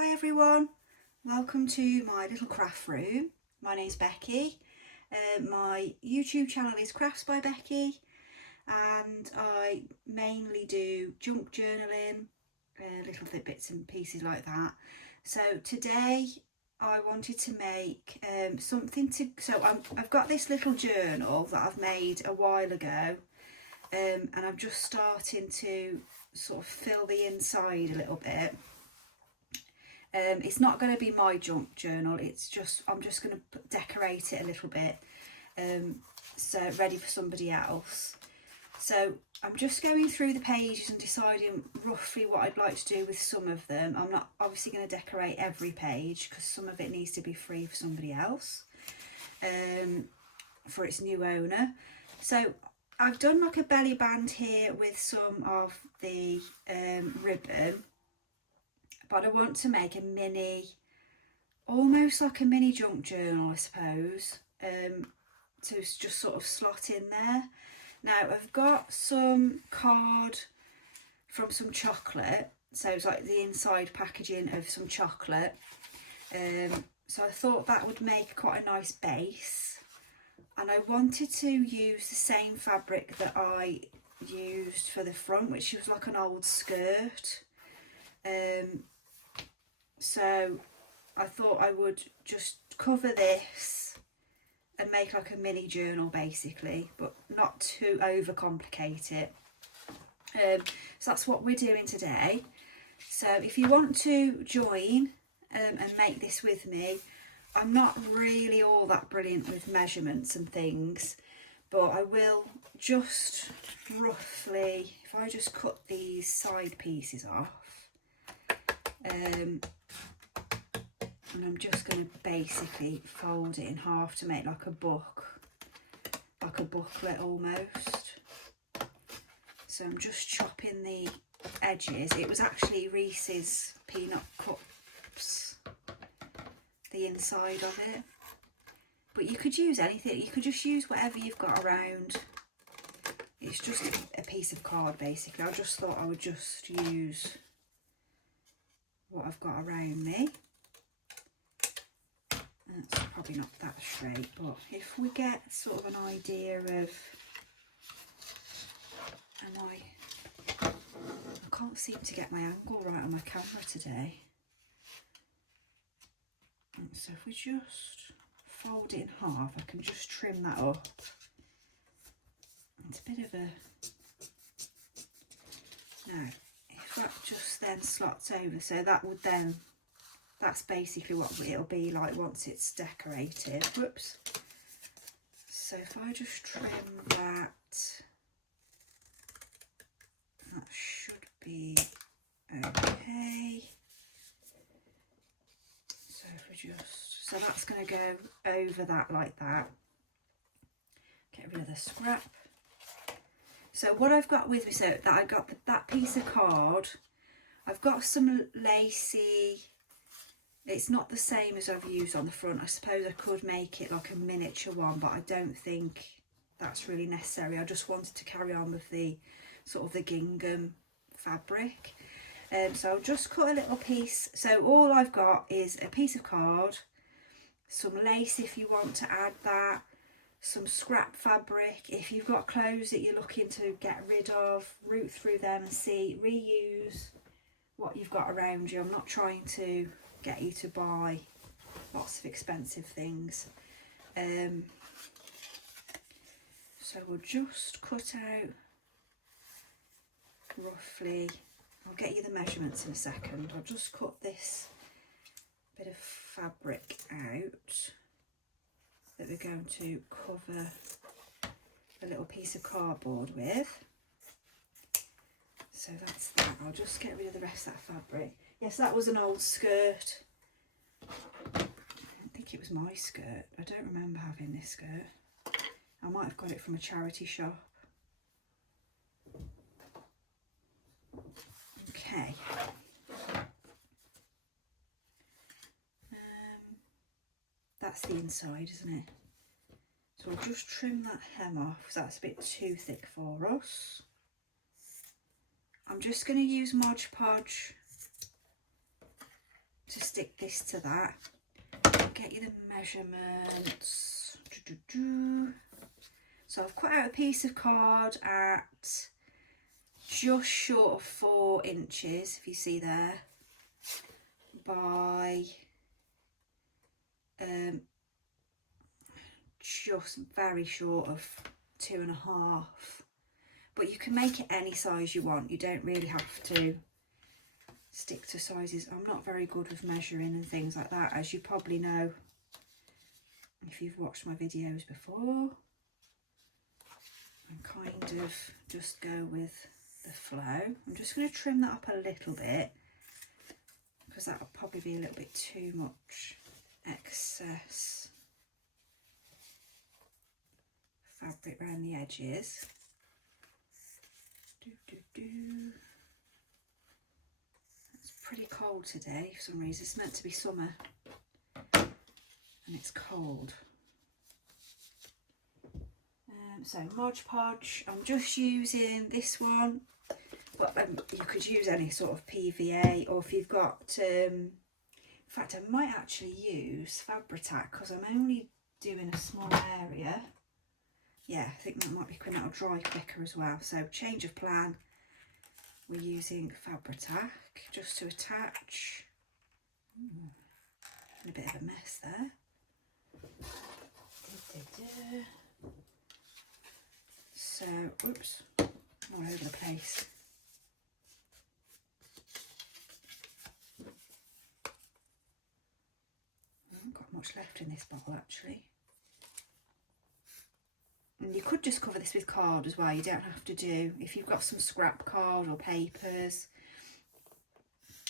Hi everyone, welcome to my little craft room. My name's Becky. My YouTube channel is Crafts by Becky and I mainly do junk journaling, little bits and pieces like that. So today I wanted to make I've got this little journal that I've made a while ago, and I'm just starting to sort of fill the inside a little bit. It's not going to be my junk journal, I'm just going to decorate it a little bit, so ready for somebody else. So I'm just going through the pages and deciding roughly what I'd like to do with some of them. I'm not obviously going to decorate every page because some of it needs to be free for somebody else, for its new owner. So I've done like a belly band here with some of the ribbon, but I want to make a mini, almost like a mini junk journal, I suppose, to just sort of slot in there. Now I've got some card from some chocolate, so it's like the inside packaging of some chocolate, so I thought that would make quite a nice base, and I wanted to use the same fabric that I used for the front, which was like an old skirt. So I thought I would just cover this and make like a mini journal basically, but not too overcomplicate it. So that's what we're doing today. So if you want to join and make this with me, I'm not really all that brilliant with measurements and things, but I will just roughly, if I just cut these side pieces off, and I'm just going to basically fold it in half to make like a book, like a booklet almost. So I'm just chopping the edges. It was actually Reese's Peanut Cups, the inside of it, but you could use anything. You could just use whatever you've got around. It's just a piece of card basically. I just thought I would just use what I've got around me. That's probably not that straight, but if we get sort of an idea of, I can't seem to get my angle right on my camera today. And so if we just fold it in half, I can just trim that up. It's a bit of a, now if that just then slots over, so that would then, that's basically what it'll be like once it's decorated. Whoops. So if I just trim that, that should be okay. So if we just, so that's going to go over that like that. Get rid of the scrap. So what I've got with me, so that I got that piece of card, I've got some lacy. It's not the same as I've used on the front. I suppose I could make it like a miniature one, but I don't think that's really necessary. I just wanted to carry on with the sort of the gingham fabric. So I'll just cut a little piece. So all I've got is a piece of card, some lace if you want to add that, some scrap fabric. If you've got clothes that you're looking to get rid of, root through them and see, reuse what you've got around you. I'm not trying to get you to buy lots of expensive things. So we'll just cut out roughly, I'll get you the measurements in a second. I'll just cut this bit of fabric out that we're going to cover a little piece of cardboard with. So that's that. I'll just get rid of the rest of that fabric. Yes, that was an old skirt. I don't think it was my skirt. I don't remember having this skirt. I might have got it from a charity shop. Okay. That's the inside, isn't it? So I'll just trim that hem off because that's a bit too thick for us. I'm just going to use Mod Podge to stick this to that. Get you the measurements. So I've cut out a piece of card at just short of 4 inches, if you see there, by just very short of 2.5. But you can make it any size you want. You don't really have to stick to sizes. I'm not very good with measuring and things like that, as you probably know if you've watched my videos before. And kind of just go with the flow. I'm just going to trim that up a little bit because that will probably be a little bit too much excess fabric around the edges. It's pretty cold today for some reason. It's meant to be summer and it's cold. So Mod Podge, I'm just using this one, but you could use any sort of PVA, or if you've got, in fact I might actually use Fabri-Tac because I'm only doing a small area. Yeah, I think that might be quick, that'll dry quicker as well. So change of plan, we're using Fabri-Tac just to attach. A bit of a mess there. So, oops, all over the place. I haven't got much left in this bottle actually. And you could just cover this with card as well. You don't have to do, if you've got some scrap card or papers,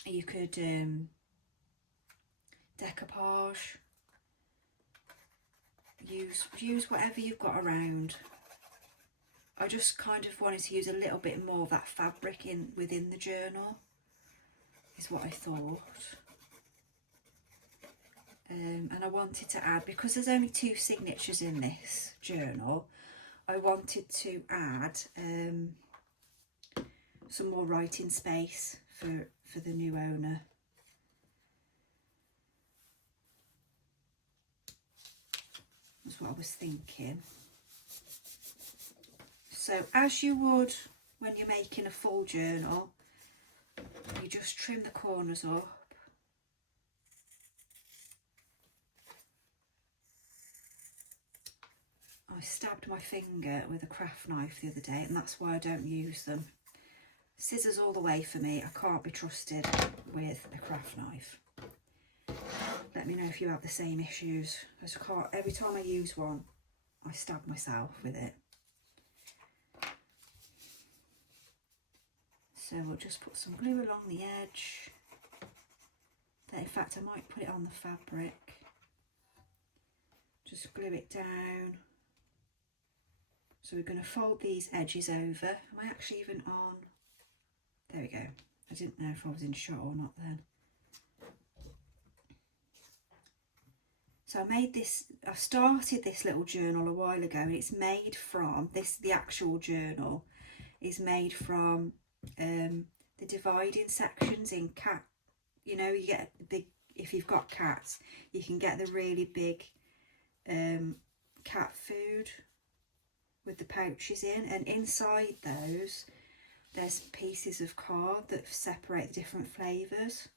you could decoupage. Use whatever you've got around. I just kind of wanted to use a little bit more of that fabric within the journal, is what I thought. And I wanted to add, because there's only 2 signatures in this journal, I wanted to add some more writing space for the new owner. That's what I was thinking. So as you would when you're making a full journal, you just trim the corners up. I stabbed my finger with a craft knife the other day, and that's why I don't use them. Scissors all the way for me. I can't be trusted with a craft knife. Let me know if you have the same issues. Every time I use one, I stab myself with it. So we'll just put some glue along the edge. In fact, I might put it on the fabric. Just glue it down. So we're going to fold these edges over. Am I actually even on? There we go. I didn't know if I was in shot or not then. So I started this little journal a while ago, and it's made from, the actual journal is made from the dividing sections in cat. You know, you get big, if you've got cats, you can get the really big cat food with the pouches in, and inside those there's pieces of card that separate the different flavours.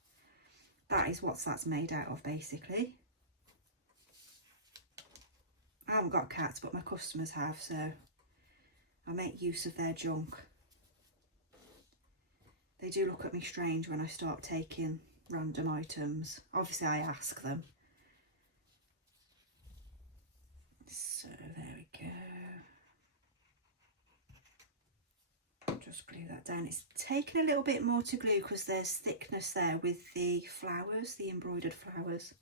That is what that's made out of, basically. I haven't got cats, but my customers have, so I make use of their junk. They do look at me strange when I start taking random items. Obviously I ask them. So there we go. Just glue that down. It's taken a little bit more to glue because there's thickness there with the flowers, the embroidered flowers.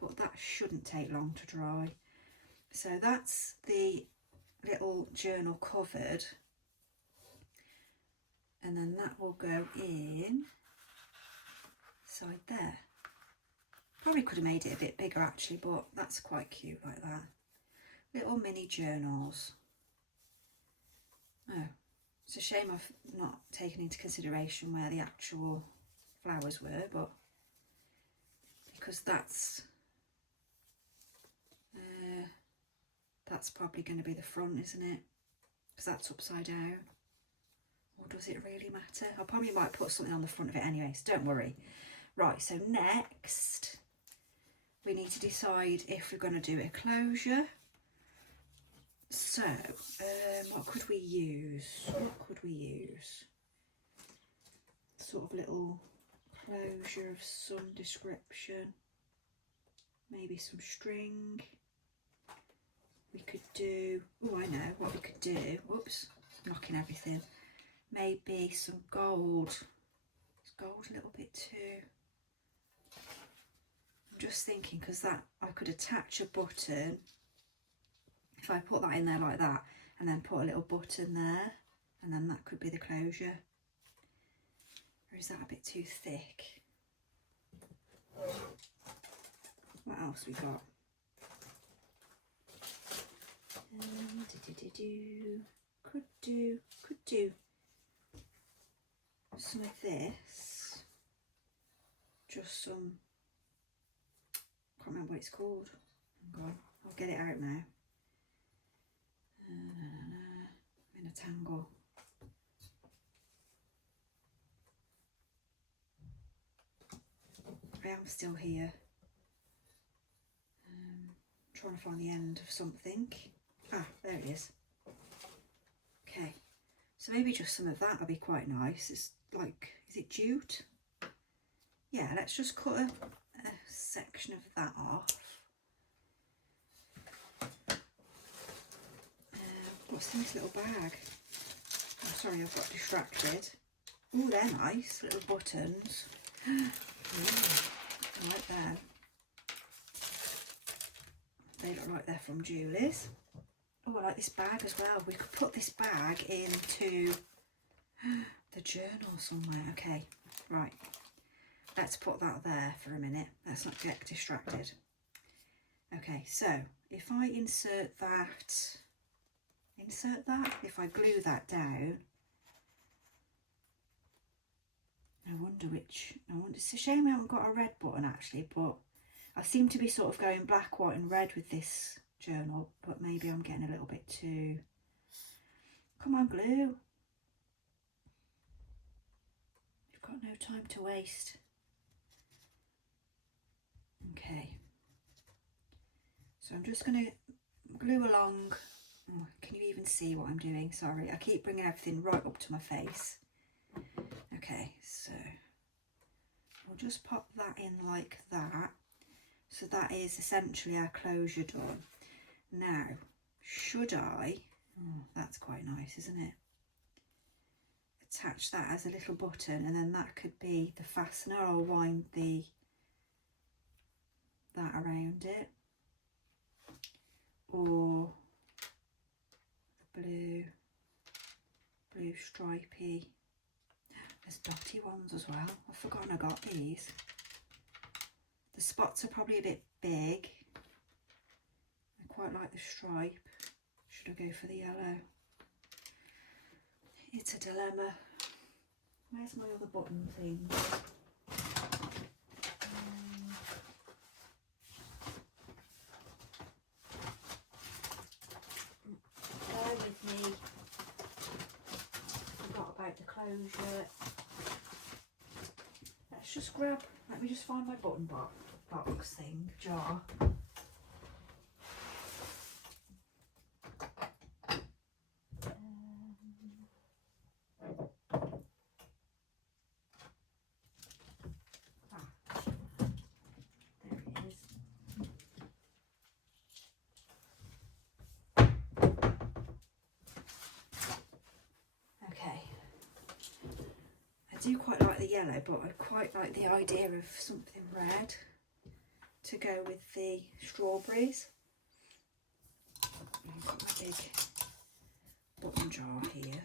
But that shouldn't take long to dry. So that's the little journal covered. And then that will go in side there. Probably could have made it a bit bigger actually, but that's quite cute like that. Little mini journals. Oh, it's a shame I've not taken into consideration where the actual flowers were, but because that's probably going to be the front, isn't it? Because that's upside down. Or does it really matter? I probably might put something on the front of it anyway, so don't worry. Right, so next we need to decide if we're going to do a closure. So, what could we use? Sort of little closure of some description. Maybe some string. We could do, oh, I know what we could do. Whoops, knocking everything. Maybe some gold. Is gold a little bit too? I'm just thinking, because that I could attach a button. If I put that in there like that, and then put a little button there, and then that could be the closure. Or is that a bit too thick? What else we got? Could do some of this. Just some, can't remember what it's called. Hang on, I'll get it out now. I'm in a tangle. I am still here. Trying to find the end of something. Ah, there it is. Okay, so maybe just some of that would be quite nice. It's like, is it jute? Yeah, let's just cut a section of that off. What's in this little bag? Oh, sorry, I've got distracted. Oh, they're nice, little buttons. Ooh, I like them. They look like they're from Julie's. Oh, I like this bag as well. We could put this bag into the journal somewhere. Okay, right. Let's put that there for a minute. Let's not get distracted. Okay, so if I insert that, if I glue that down, it's a shame I haven't got a red button actually, but I seem to be sort of going black, white and red with this journal, but maybe I'm getting a little bit too, come on glue. You've got no time to waste. Okay, so I'm just going to glue along. Oh, can you even see what I'm doing? Sorry, I keep bringing everything right up to my face. Okay, so we'll just pop that in like that. So that is essentially our closure done. Now, should I, oh, that's quite nice, isn't it? Attach that as a little button, and then that could be the fastener. I'll wind that around it. Or the blue stripy. There's dotty ones as well. I've forgotten I got these. The spots are probably a bit big. I quite like the stripe. Should I go for the yellow? It's a dilemma. Where's my other button thing? Bear with me. Forgot about the closure. Let's just grab, let me just find my button box thing, jar. There it is. Okay. I do quite like the yellow, but I quite like the idea of something red to go with the strawberries. I've got my big button jar here.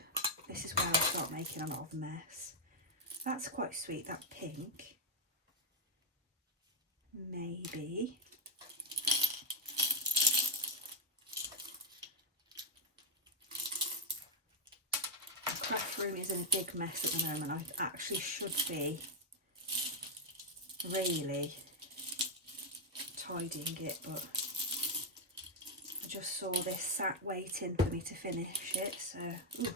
This is where I start making a lot of mess. That's quite sweet, that pink. Maybe. The craft room is in a big mess at the moment. I actually should be really tidying it, but I just saw this sat waiting for me to finish it. So ooh,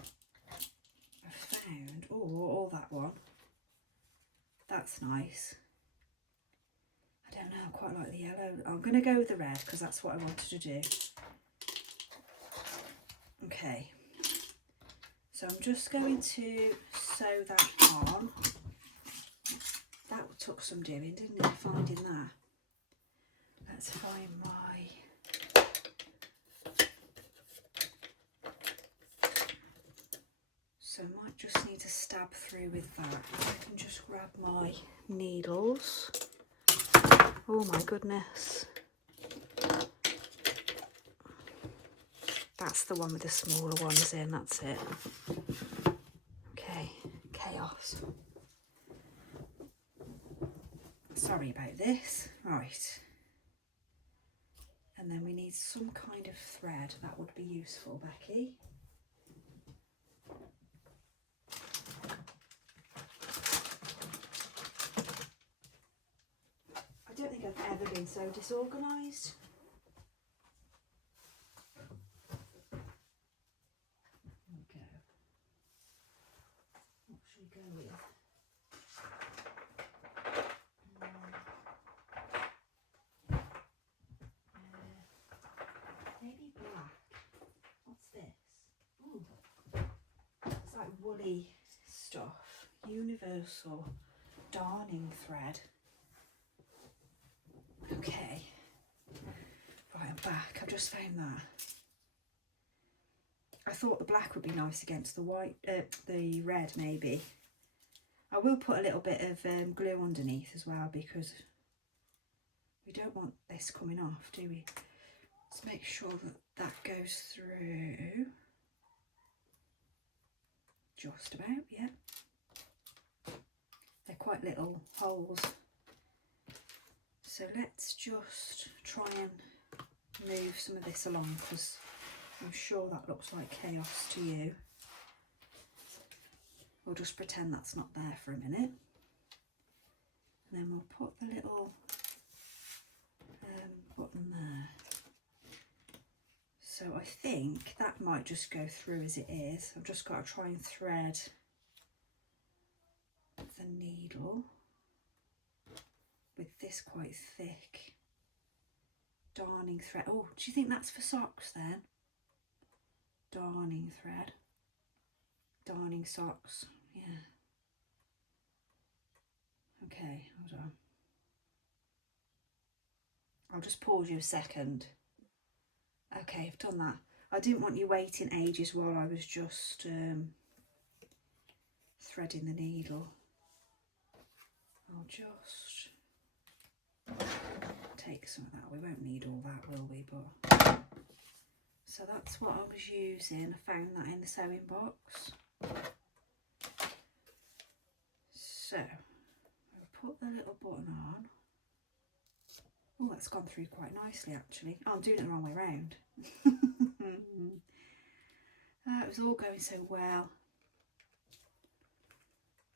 I found all that one. That's nice. I don't know, I quite like the yellow. I'm going to go with the red because that's what I wanted to do. Okay, so I'm just going to sew that on. That took some doing, didn't it, finding that? Let's find my... So I might just need to stab through with that. I can just grab my needles. Oh my goodness. That's the one with the smaller ones in, that's it. Okay, chaos. Sorry about this. Right. And then we need some kind of thread. That would be useful, Becky. I don't think I've ever been so disorganised. Okay. What should we go with? Maybe black. What's this? Ooh. It's like woolly stuff. Universal darning thread. Okay. Right, I'm back. I've just found that. I thought the black would be nice against the white, the red maybe. I will put a little bit of glue underneath as well because we don't want this coming off, do we? Let's make sure that that goes through. Just about, yeah. They're quite little holes. So let's just try and move some of this along because I'm sure that looks like chaos to you. We'll just pretend that's not there for a minute. And then we'll put the little button there. So I think that might just go through as it is. I've just got to try and thread the needle with this quite thick darning thread. Oh, do you think that's for socks then? Darning thread. Darning socks, yeah. Okay, hold on. I'll just pause you a second. Okay, I've done that. I didn't want you waiting ages while I was just threading the needle. I'll just take some of that. We won't need all that, will we? But so that's what I was using. I found that in the sewing box. So I'll put the little button on. Oh, that's gone through quite nicely actually. Oh, I'm doing it the wrong way round. It was all going so well.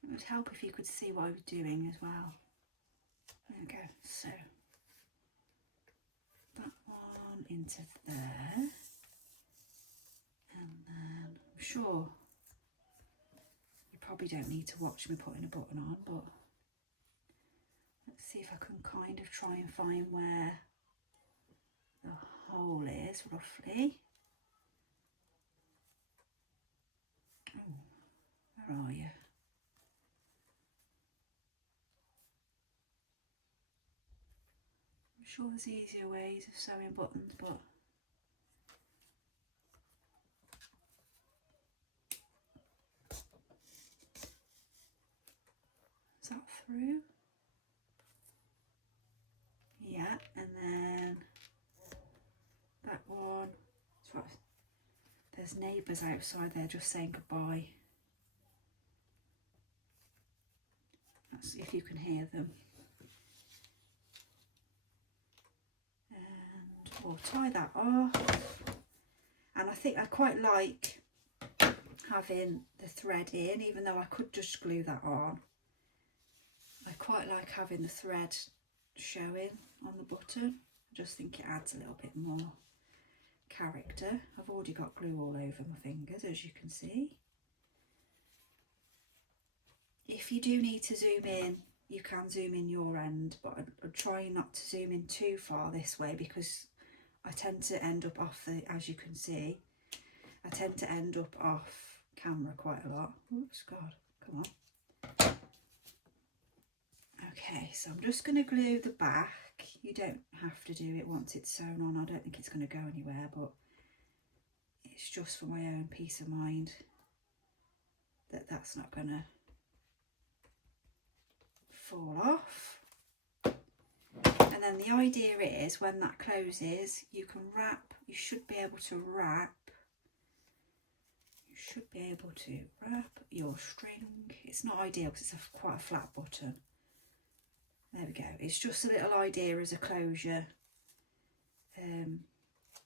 It would help if you could see what I was doing as well. There we go. So that one into there. And then I'm sure you probably don't need to watch me putting a button on, but let's see if I can kind of try and find where the hole is roughly. Oh, where are you? I'm sure there's easier ways of sewing buttons, but is that through? Yeah, and then that one. There's neighbours outside there just saying goodbye. That's if you can hear them. And we'll tie that off. And I think I quite like having the thread in, even though I could just glue that on. I quite like having the thread showing on the button. I just think it adds a little bit more character. I've already got glue all over my fingers, as you can see. If you do need to zoom in, you can zoom in your end, but I'm trying not to zoom in too far this way because I tend to end up off the, as you can see, I tend to end up off camera quite a lot. Oops, God, come on. Okay, so I'm just going to glue the back. You don't have to do it once it's sewn on. I don't think it's going to go anywhere, but it's just for my own peace of mind that that's not going to fall off. And then the idea is when that closes, you can wrap, you should be able to wrap your string. It's not ideal because it's quite a flat button. There we go. It's just a little idea as a closure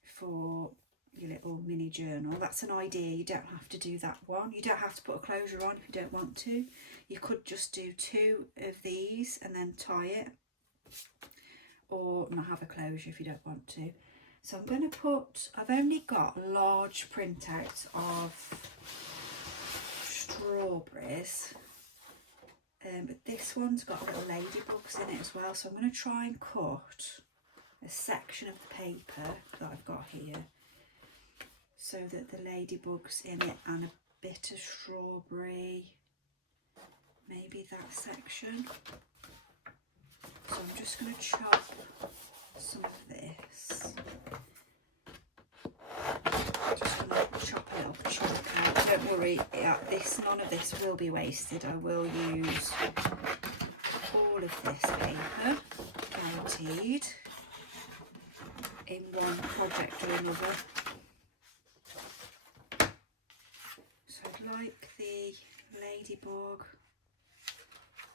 for your little mini journal. That's an idea. You don't have to do that one. You don't have to put a closure on if you don't want to. You could just do 2 of these and then tie it, or not have a closure if you don't want to. So I'm going to put, I've only got large printouts of strawberries, but this one's got little ladybugs in it as well, so I'm going to try and cut a section of the paper that I've got here so that the ladybug's in it and a bit of strawberry, maybe that section. So I'm just going to chop some of this. Just going to chop a little chunk out. Don't worry, none of this will be wasted. I will use all of this paper, guaranteed, in one project or another. So I'd like the ladybug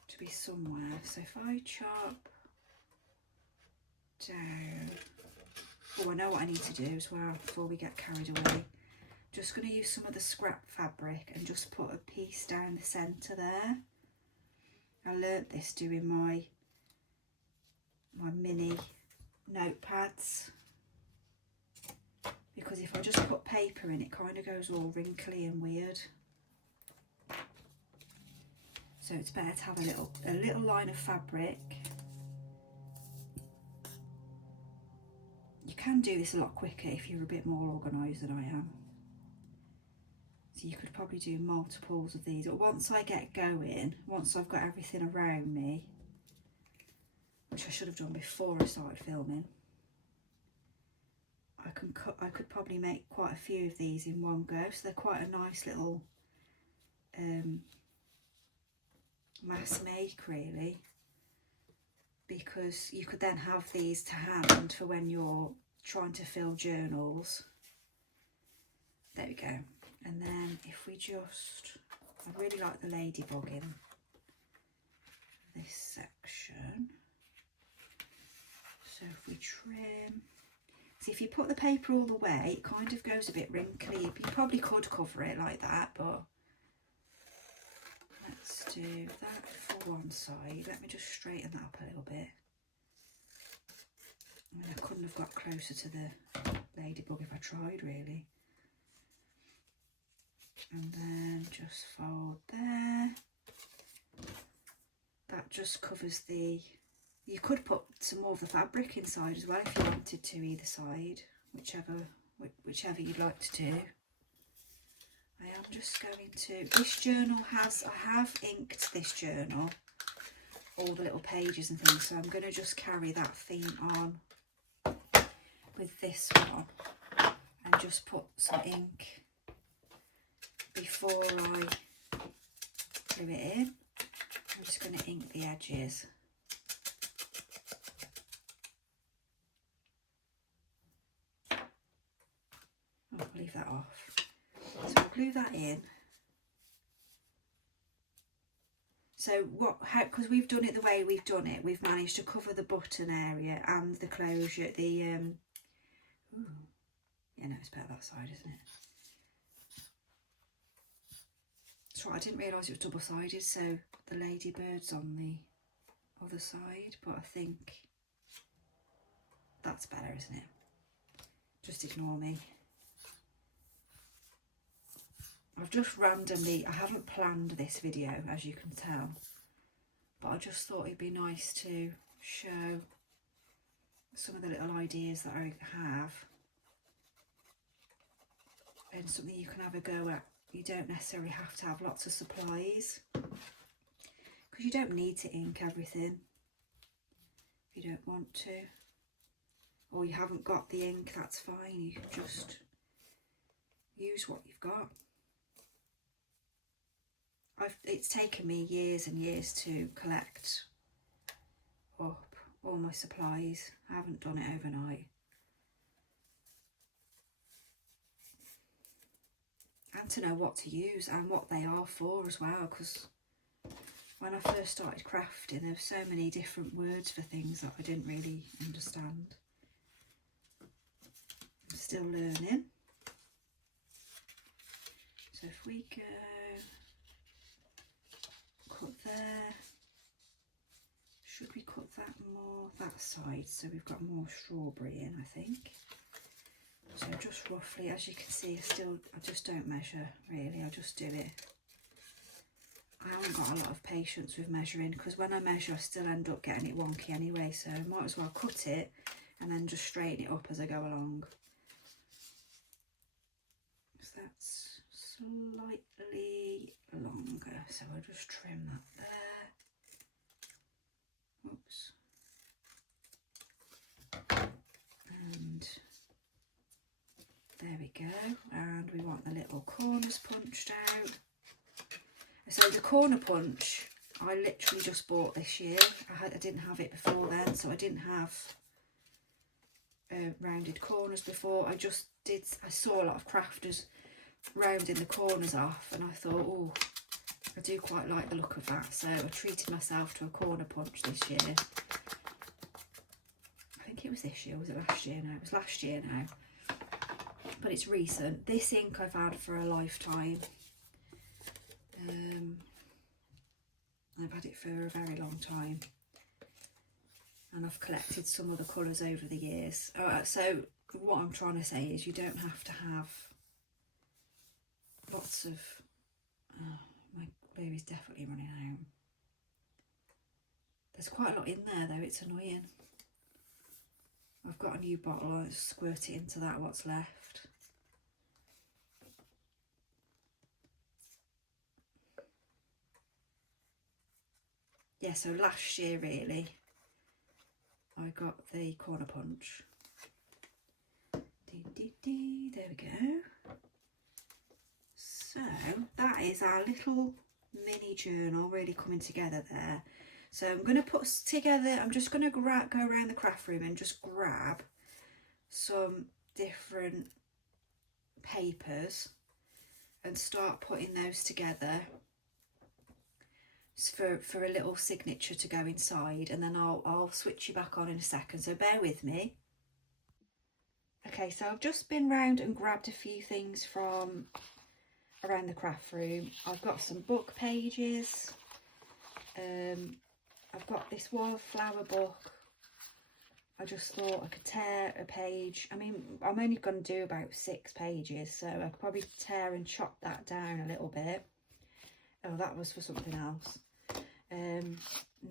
to be somewhere. So if I chop down, oh, I know what I need to do as well before we get carried away. Just going to use some of the scrap fabric and just put a piece down the centre there. I learnt this doing my mini notepads, because if I just put paper in, it kind of goes all wrinkly and weird. So it's better to have a little line of fabric. You can do this a lot quicker if you're a bit more organised than I am. So you could probably do multiples of these. But once I get going, once I've got everything around me, which I should have done before I started filming, I could probably make quite a few of these in one go. So they're quite a nice little mass make, really, because you could then have these to hand for when you're trying to fill journals. There we go. And then if we just, I really like the ladybug in this section. So if we trim, see, if you put the paper all the way, it kind of goes a bit wrinkly. You probably could cover it like that, but let's do that for one side. Let me just straighten that up a little bit. I mean, I couldn't have got closer to the ladybug if I tried, really. And then just fold there. That just covers the, you could put some more of the fabric inside as well if you wanted to, either side, whichever you'd like to do. I am just going to, this journal has, I have inked this journal, all the little pages and things, so I'm going to just carry that theme on with this one and just put some ink before I glue it in. I'm just going to ink the edges. I'll leave that off. So I'll glue that in. So because we've done it the way we've done it, we've managed to cover the button area and the closure, yeah, no, it's better that side, isn't it? That's right, I didn't realise it was double-sided, so the ladybird's on the other side, but I think that's better, isn't it? Just ignore me. I've just randomly, I haven't planned this video, as you can tell, but I just thought it'd be nice to show some of the little ideas that I have, and something you can have a go at. You don't necessarily have to have lots of supplies, because you don't need to ink everything if you don't want to, or you haven't got the ink, that's fine. You can just use what you've got. It's taken me years and years to collect up all my supplies. I haven't done it overnight. And to know what to use and what they are for as well, because when I first started crafting there were so many different words for things that I didn't really understand. I'm still learning. So if we go cut there, should we cut that more that side so we've got more strawberry in, I think. So just roughly, as you can see, I just don't measure really, I just do it. I haven't got a lot of patience with measuring, because when I measure I still end up getting it wonky anyway, so I might as well cut it and then just straighten it up as I go along. So that's slightly longer, so I'll just trim that there. Oops. And there we go, and we want the little corners punched out. So the corner punch I literally just bought this year. I didn't have it before then, so I didn't have rounded corners before. I saw a lot of crafters rounding the corners off, and I thought, oh, I do quite like the look of that, so I treated myself to a corner punch this year. I think it was this year, was it last year? No, it was last year now, but it's recent. This ink I've had for a lifetime. I've had it for a very long time, and I've collected some of the colours over the years. So what I'm trying to say is you don't have to have lots of... my baby's definitely running out. There's quite a lot in there though, it's annoying. I've got a new bottle, I'll just squirt it into that, what's left. Yeah, so last year really, I got the corner punch. There we go. So that is our little mini journal really coming together there. So I'm going to put together, I'm just going to go around the craft room and just grab some different papers and start putting those together for a little signature to go inside, and then I'll switch you back on in a second, so bear with me. Okay, so I've just been round and grabbed a few things from around the craft room. I've got some book pages, I've got this wildflower book. I just thought I could tear a page. I mean, I'm only going to do about 6 pages, so I could probably tear and chop that down a little bit. Oh, that was for something else.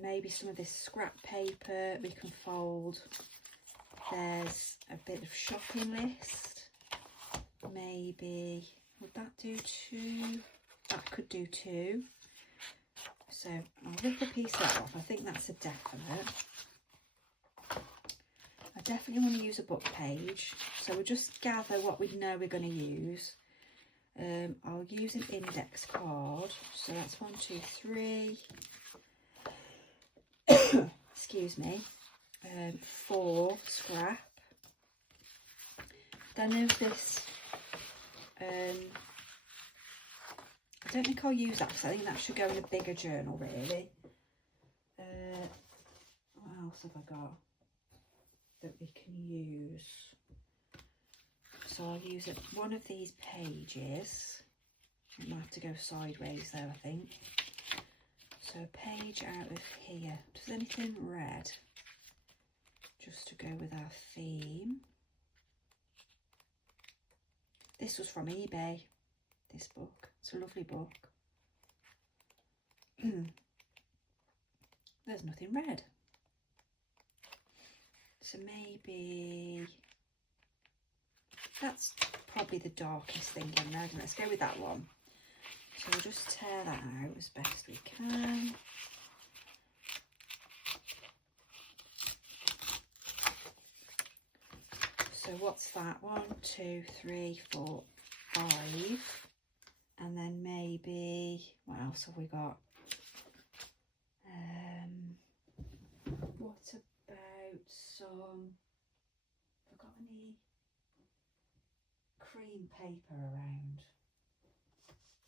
Maybe some of this scrap paper we can fold. There's a bit of shopping list. Maybe, would that do 2? That could do 2. So I'll rip a piece of that off. I think that's a definite. I definitely want to use a book page. So we'll just gather what we know we're going to use. I'll use an index card. So that's 1, 2, 3. Excuse me. 4 scrap. Then there's this. I don't think I'll use that because I think that should go in a bigger journal really. What else have I got that we can use? So I'll use one of these pages. It might have to go sideways though, I think. So So a page out of here. Does anything red? Just to go with our theme. This was from eBay, this book. It's a lovely book. There's nothing red. So maybe that's probably the darkest thing in there. Let's go with that one. So we'll just tear that out as best we can. So what's that? 1, 2, 3, 4, 5. And then maybe, what else have we got? What about some, have I got any cream paper around?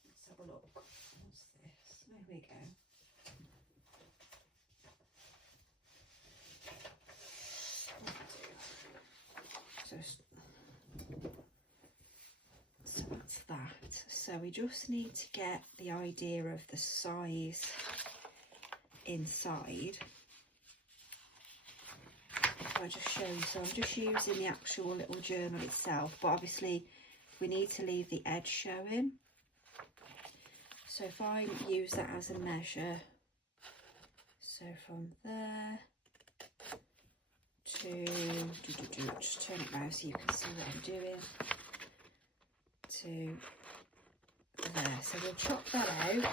Let's have a look. What's this? There we go. So that's that. So we just need to get the idea of the size inside. If I just show you, so I'm just using the actual little journal itself, but obviously we need to leave the edge showing. So if I use that as a measure, so from there to, just turn it around so you can see what I'm doing, to there. So we'll chop that out.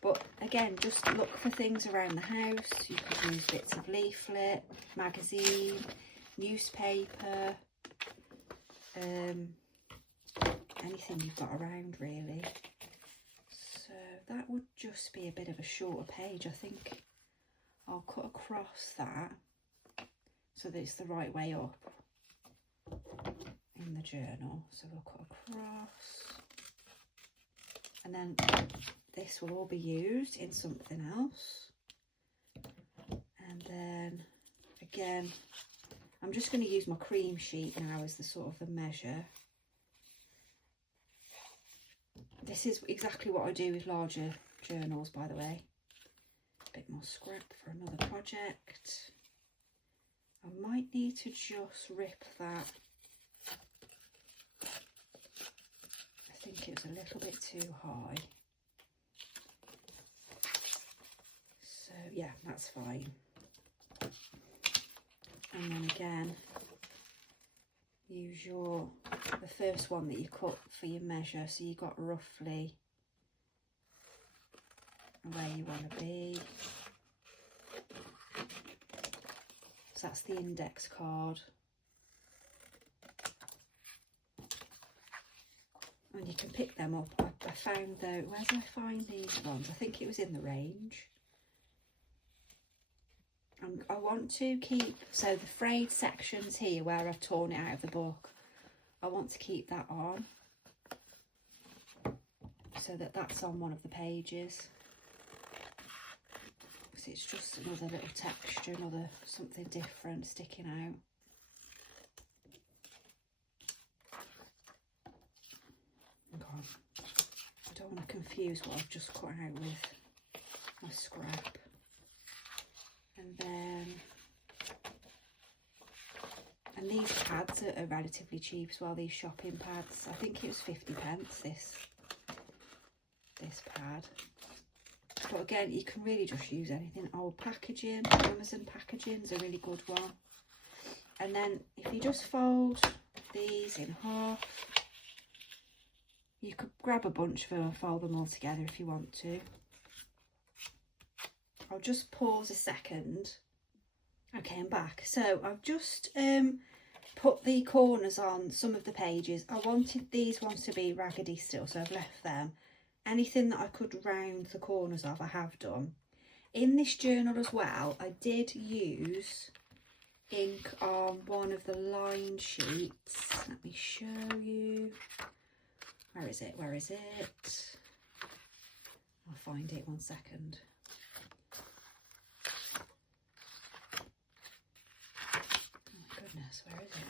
But again, just look for things around the house. You could use bits of leaflet, magazine, newspaper, anything you've got around really. So that would just be a bit of a shorter page. I think I'll cut across that so that it's the right way up in the journal. So we'll cut across, and then this will all be used in something else. And then again, I'm just going to use my cream sheet now as the sort of the measure. This is exactly what I do with larger journals, by the way. A bit more scrap for another project. I might need to just rip that. I think it was a little bit too high. So yeah, that's fine. And then again, use the first one that you cut for your measure, so you got roughly where you want to be. So that's the index card. And you can pick them up. I found though, where did I find these ones? I think it was in the range. I want to keep, so the frayed sections here where I've torn it out of the book, I want to keep that on, so that that's on one of the pages. Because it's just another little texture, another something different sticking out. God, I don't want to confuse what I've just cut out with my scrap. And these pads are relatively cheap as well, these shopping pads. I think it was 50p, this pad. But again, you can really just use anything. Old packaging, Amazon packaging is a really good one. And then if you just fold these in half, you could grab a bunch of them and fold them all together if you want to. I'll just pause a second. Okay, I'm back. So I've just put the corners on some of the pages. I wanted these ones to be raggedy still, so I've left them. Anything that I could round the corners of, I have done. In this journal as well, I did use ink on one of the line sheets. Let me show you. Where is it? Where is it? I'll find it, one second. Goodness, where is it?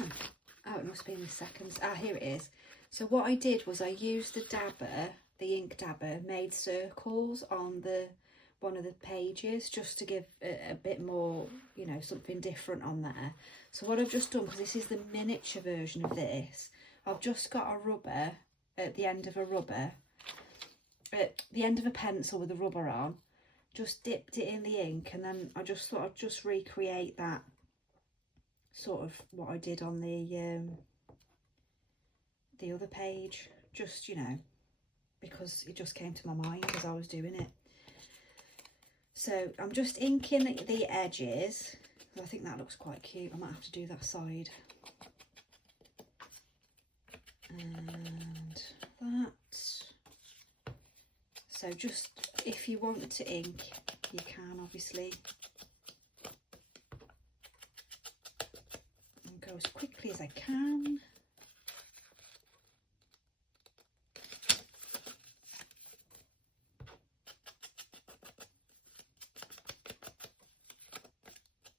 Oh, it must be in the seconds. Ah, here it is. So what I did was I used the dabber, the ink dabber, made circles on one of the pages just to give a bit more, you know, something different on there. So what I've just done, because this is the miniature version of this, I've just got a rubber at the end of a rubber, at the end of a pencil with a rubber on, just dipped it in the ink, and then I just thought I'd just recreate that sort of what I did on the other page, just, you know, because it just came to my mind as I was doing it. So I'm just inking the edges. I think that looks quite cute. I might have to do that side. And that. So just, if you want to ink, you can obviously. And go as quickly as I can.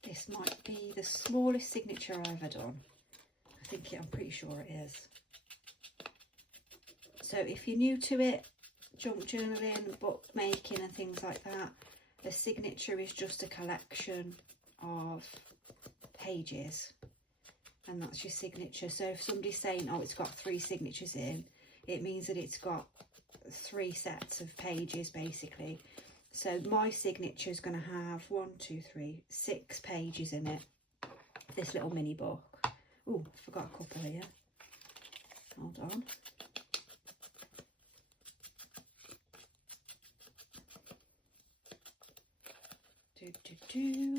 This might be the smallest signature I've ever done. I'm pretty sure it is. So if you're new to it, junk journaling, bookmaking and things like that, a signature is just a collection of pages, and that's your signature. So if somebody's saying, oh, it's got 3 signatures in, it means that it's got 3 sets of pages basically. So my signature is going to have 6 pages in it, this little mini book. Oh, I forgot a couple here. Hold on. We're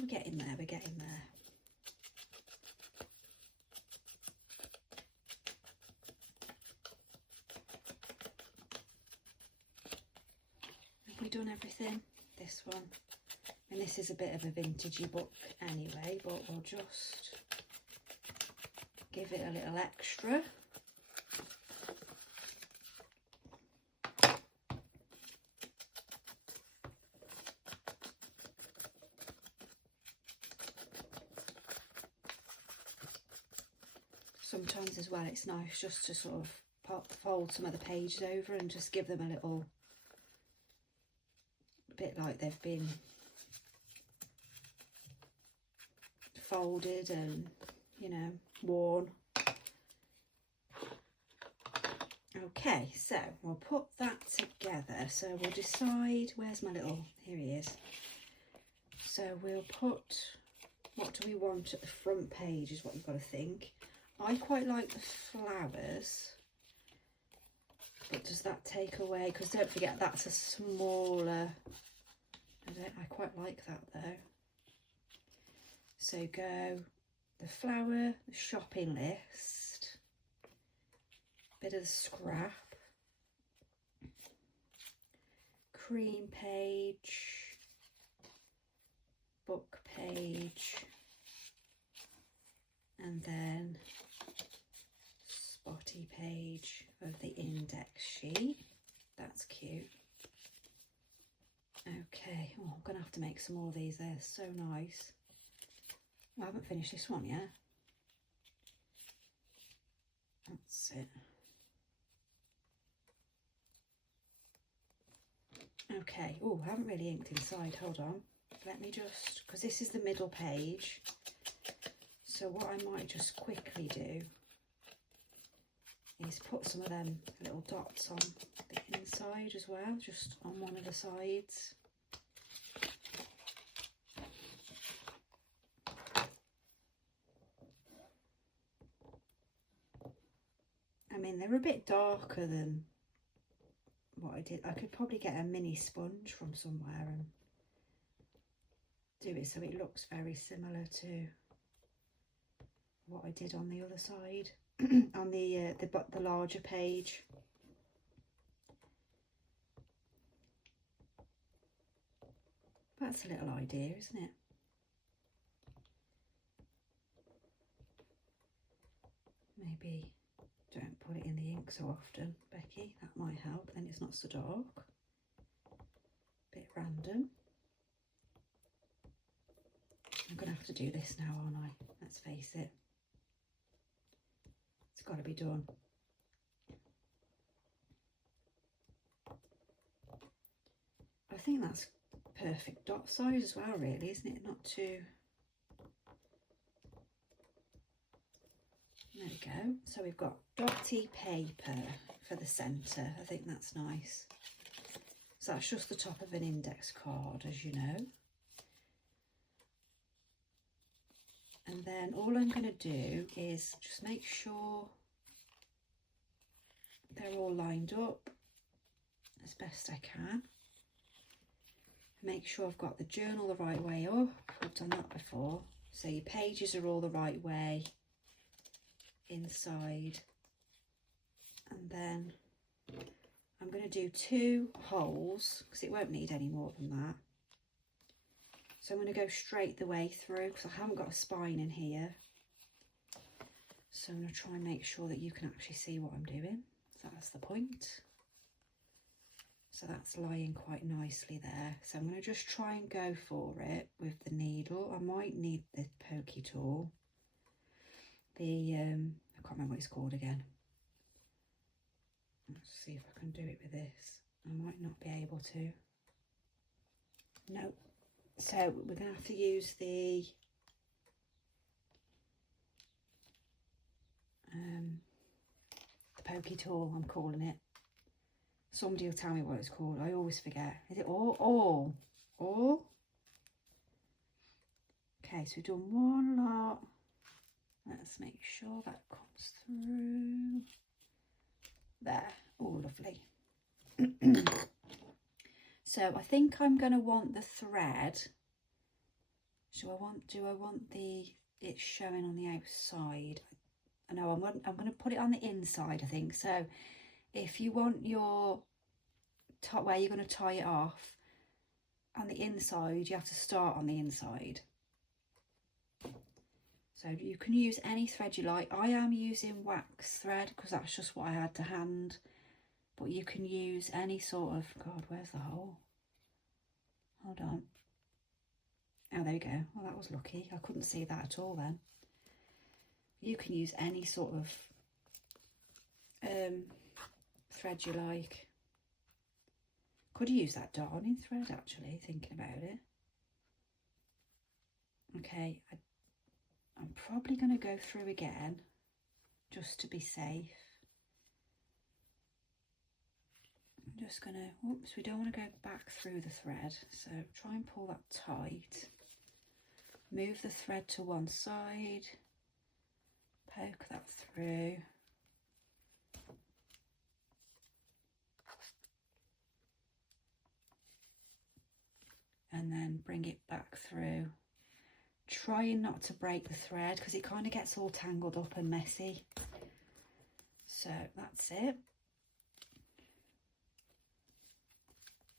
getting there, we're getting there. Have we done everything? This one. And this is a bit of a vintagey book anyway, but we'll just give it a little extra. Sometimes as well it's nice just to sort of fold some of the pages over and just give them a little bit like they've been folded and, you know, worn. Okay, so we'll put that together. So we'll decide, where's my little, here he is. So we'll put, what do we want at the front page is what you've got to think. I quite like the flowers, but does that take away, because don't forget that's a smaller, I quite like that though. So go the flower, the shopping list, bit of the scrap, cream page, book page, and then spotty page of the index sheet. That's cute. Okay, oh, I'm gonna have to make some more of these. They're so nice. I haven't finished this one yet. That's it. Okay, oh, I haven't really inked inside. Hold on. Let me just, because this is the middle page. So what I might just quickly do is put some of them little dots on the inside as well, just on one of the sides. I mean, they're a bit darker than what I did. I could probably get a mini sponge from somewhere and do it so it looks very similar to what I did on the other side, on the larger page. That's a little idea, isn't it? Maybe don't put it in the ink so often, Becky. That might help. Then it's not so dark. Bit random. I'm gonna have to do this now, aren't I? Let's face it. It's got to be done. I think that's perfect dot size as well, really, isn't it? Not too... There we go. So we've got dotty paper for the centre. I think that's nice. So that's just the top of an index card, as you know. And then all I'm going to do is just make sure they're all lined up as best I can. Make sure I've got the journal the right way up. I've done that before. So your pages are all the right way inside. And then I'm going to do 2 holes because it won't need any more than that. So I'm going to go straight the way through because I haven't got a spine in here. So I'm going to try and make sure that you can actually see what I'm doing. So that's the point. So that's lying quite nicely there. So I'm going to just try and go for it with the needle. I might need the pokey tool. I can't remember what it's called again. Let's see if I can do it with this. I might not be able to. No. So we're going to have to use the pokey tool, I'm calling it. Somebody will tell me what it's called. I always forget. Is it all? Okay, so we've done one lot. Let's make sure that comes through. There. Oh, lovely. So I think I'm going to want the thread. Do I want it showing on the outside? No, I'm going to put it on the inside, I think. So if you want your top where you're going to tie it off on the inside, you have to start on the inside. So you can use any thread you like. I am using wax thread because that's just what I had to hand. But you can use any sort of... God, where's the hole? Hold on. Oh, there you go. Well, that was lucky. I couldn't see that at all then. You can use any sort of thread you like. Could use that darning thread, actually, thinking about it. Okay, I'm probably going to go through again, just to be safe. I'm just going to, whoops, we don't want to go back through the thread, so try and pull that tight. Move the thread to one side, poke that through. And then bring it back through. Trying not to break the thread because it kind of gets all tangled up and messy. So that's it.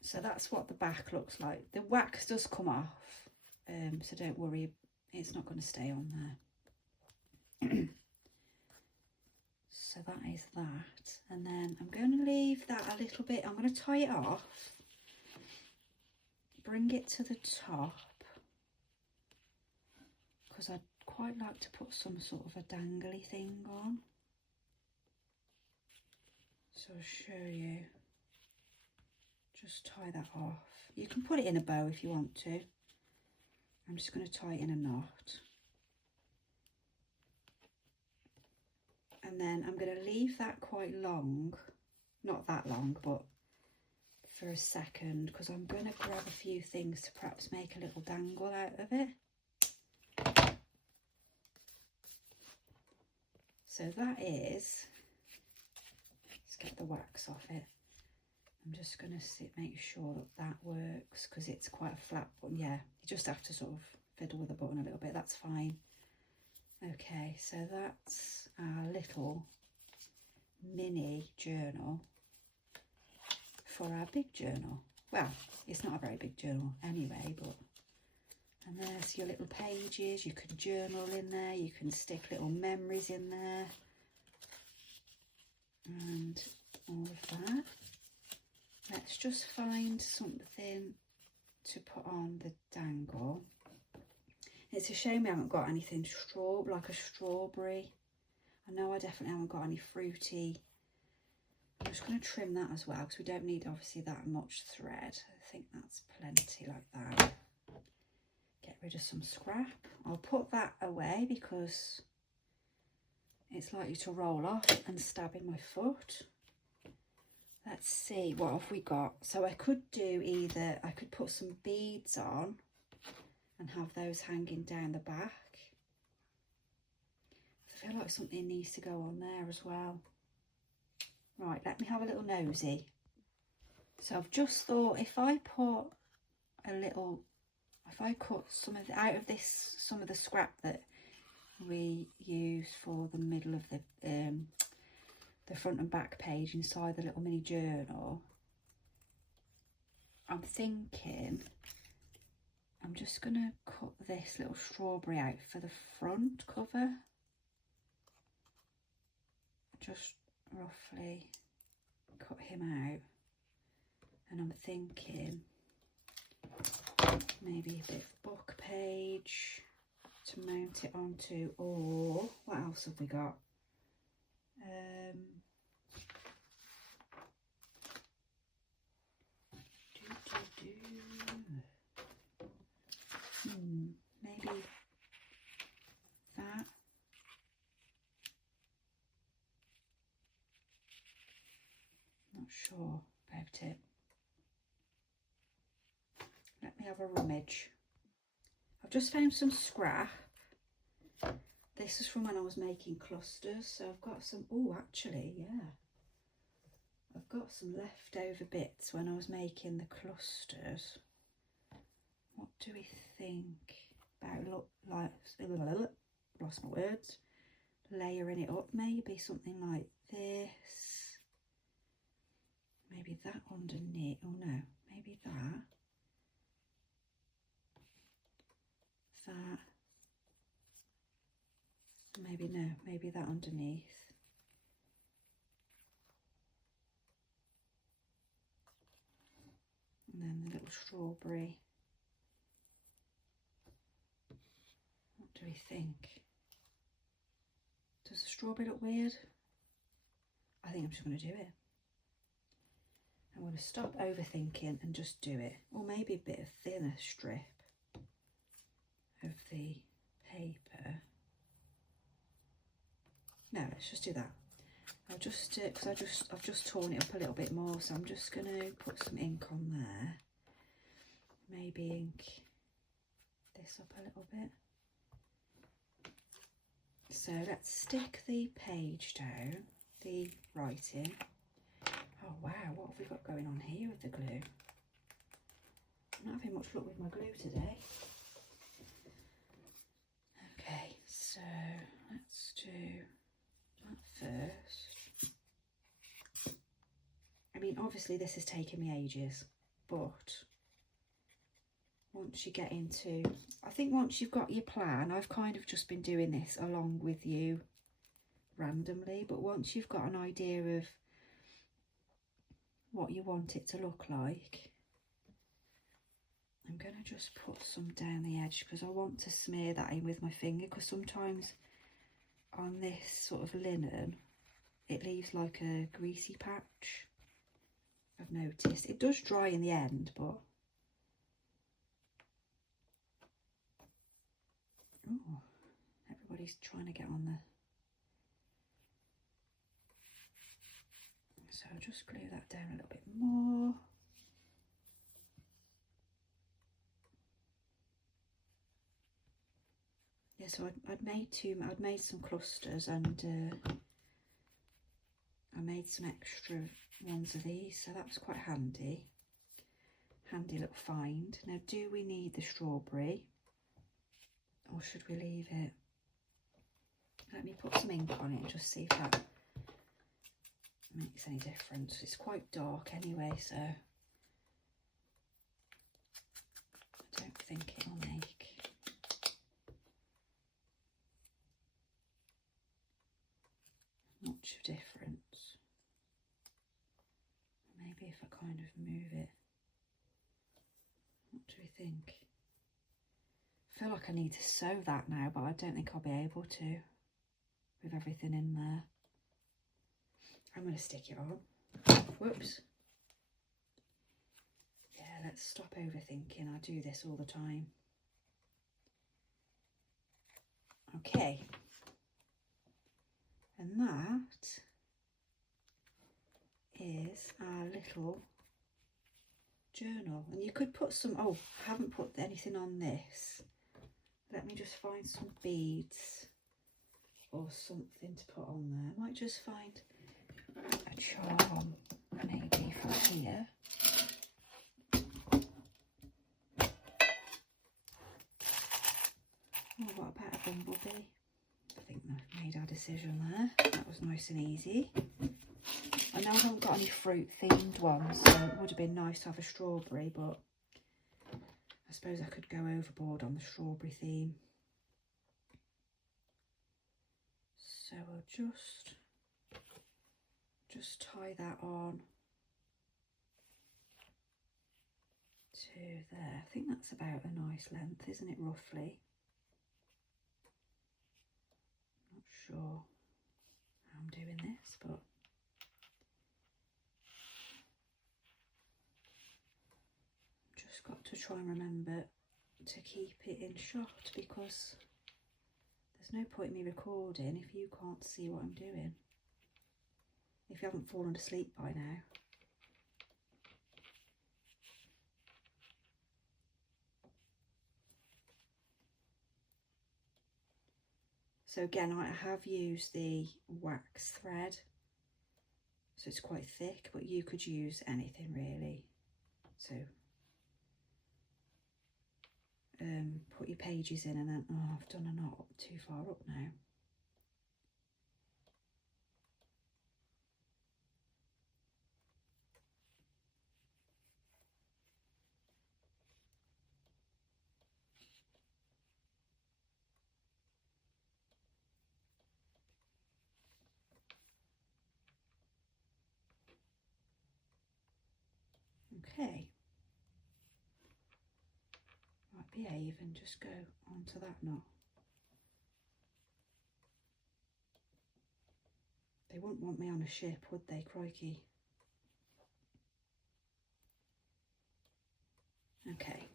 So that's what the back looks like. The wax does come off, so don't worry, it's not going to stay on there. So that is that. And then I'm going to leave that a little bit. I'm going to tie it off. Bring it to the top. Because I'd quite like to put some sort of a dangly thing on. So I'll show you. Just tie that off. You can put it in a bow if you want to. I'm just going to tie it in a knot. And then I'm going to leave that quite long. Not that long, but for a second. Because I'm going to grab a few things to perhaps make a little dangle out of it. So that is, let's get the wax off it. I'm just going to make sure that that works because it's quite a flat button. Yeah, you just have to sort of fiddle with the button a little bit. That's fine. Okay, so that's our little mini journal for our big journal. Well, it's not a very big journal anyway, but... And there's your little pages. You can journal in there. You can stick little memories in there. And all of that. Let's just find something to put on the dangle. It's a shame we haven't got anything like a strawberry. I know I definitely haven't got any fruity. I'm just going to trim that as well because we don't need obviously that much thread. I think that's plenty like that. Get rid of some scrap. I'll put that away because it's likely to roll off and stab in my foot. Let's see, what have we got? So I could do either, I could put some beads on and have those hanging down the back. I feel like something needs to go on there as well. Right, let me have a little nosy. So I've just thought if I put a little, if I cut some of the, out of this, some of the scrap that we use for the middle of the front and back page inside the little mini journal, I'm thinking I'm just going to cut this little strawberry out for the front cover. Just roughly cut him out, and I'm thinking maybe a bit of book page to mount it onto, or what else have we got? Maybe that. Not sure about it. Let me have a rummage. I've just found some scrap. This is from when I was making clusters, so I've got some, oh actually, yeah. I've got some leftover bits when I was making the clusters. What do we think about, lost my words, layering it up, maybe something like this, maybe that underneath, oh no, maybe that, maybe no, maybe that underneath. And then the little strawberry. What do we think? Does the strawberry look weird? I think I'm just going to do it. I'm going to stop overthinking and just do it. Or maybe a bit of thinner strip of the paper. No, let's just do that. I'll just, because I've just torn it up a little bit more, so I'm just going to put some ink on there. Maybe ink this up a little bit. So let's stick the page down, the writing. Oh wow, what have we got going on here with the glue? I'm not having much luck with my glue today. Okay, so let's do that first. I mean, obviously this has taken me ages, but once you get into, I think once you've got your plan, I've kind of just been doing this along with you randomly, but once you've got an idea of what you want it to look like, I'm going to just put some down the edge because I want to smear that in with my finger, because sometimes on this sort of linen it leaves like a greasy patch. I've noticed it does dry in the end, but oh, everybody's trying to get on the, so I'll just glue that down a little bit more. Yeah, so I'd made some clusters, and I made some extra ones of these, so that was quite handy. Handy little find. Now, do we need the strawberry, or should we leave it? Let me put some ink on it and just see if that makes any difference. It's quite dark anyway, so I don't think it'll make much of a difference. Maybe if I kind of move it. What do we think? I feel like I need to sew that now, but I don't think I'll be able to. with everything in there. I'm going to stick it on. Whoops. Yeah, let's stop overthinking. I do this all the time. Okay. And that is our little journal. And you could put some, oh, I haven't put anything on this. Let me just find some beads or something to put on there. I might just find a charm maybe from here. Oh, what about a bumblebee? I think we've made our decision there. That was nice and easy. I know I haven't got any fruit themed ones, so it would have been nice to have a strawberry, but I suppose I could go overboard on the strawberry theme. So we'll just tie that on to there. I think that's about a nice length, isn't it, roughly? Not sure how I'm doing this, but just got to try and remember to keep it in shot, because there's no point in me recording if you can't see what I'm doing, if you haven't fallen asleep by now. So again, I have used the wax thread, so it's quite thick, but you could use anything really. So put your pages in, and then, oh, I've done a knot too far up now. Okay. Might behave and just go onto that knot. They wouldn't want me on a ship, would they, crikey? Okay.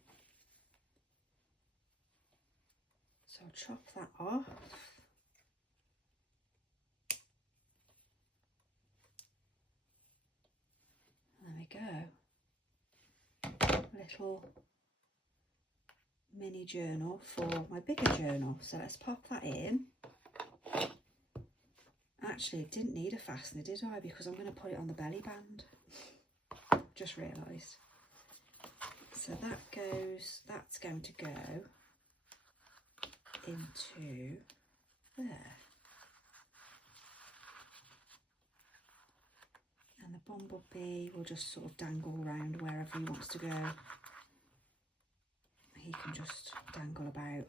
So I'll chop that off. There we go. Little mini journal for my bigger journal. So let's pop that in. Actually, it didn't need a fastener, did I? Because I'm going to put it on the belly band. Just realised. So that's going to go into there. And the bumblebee will just sort of dangle around wherever he wants to go. He can just dangle about.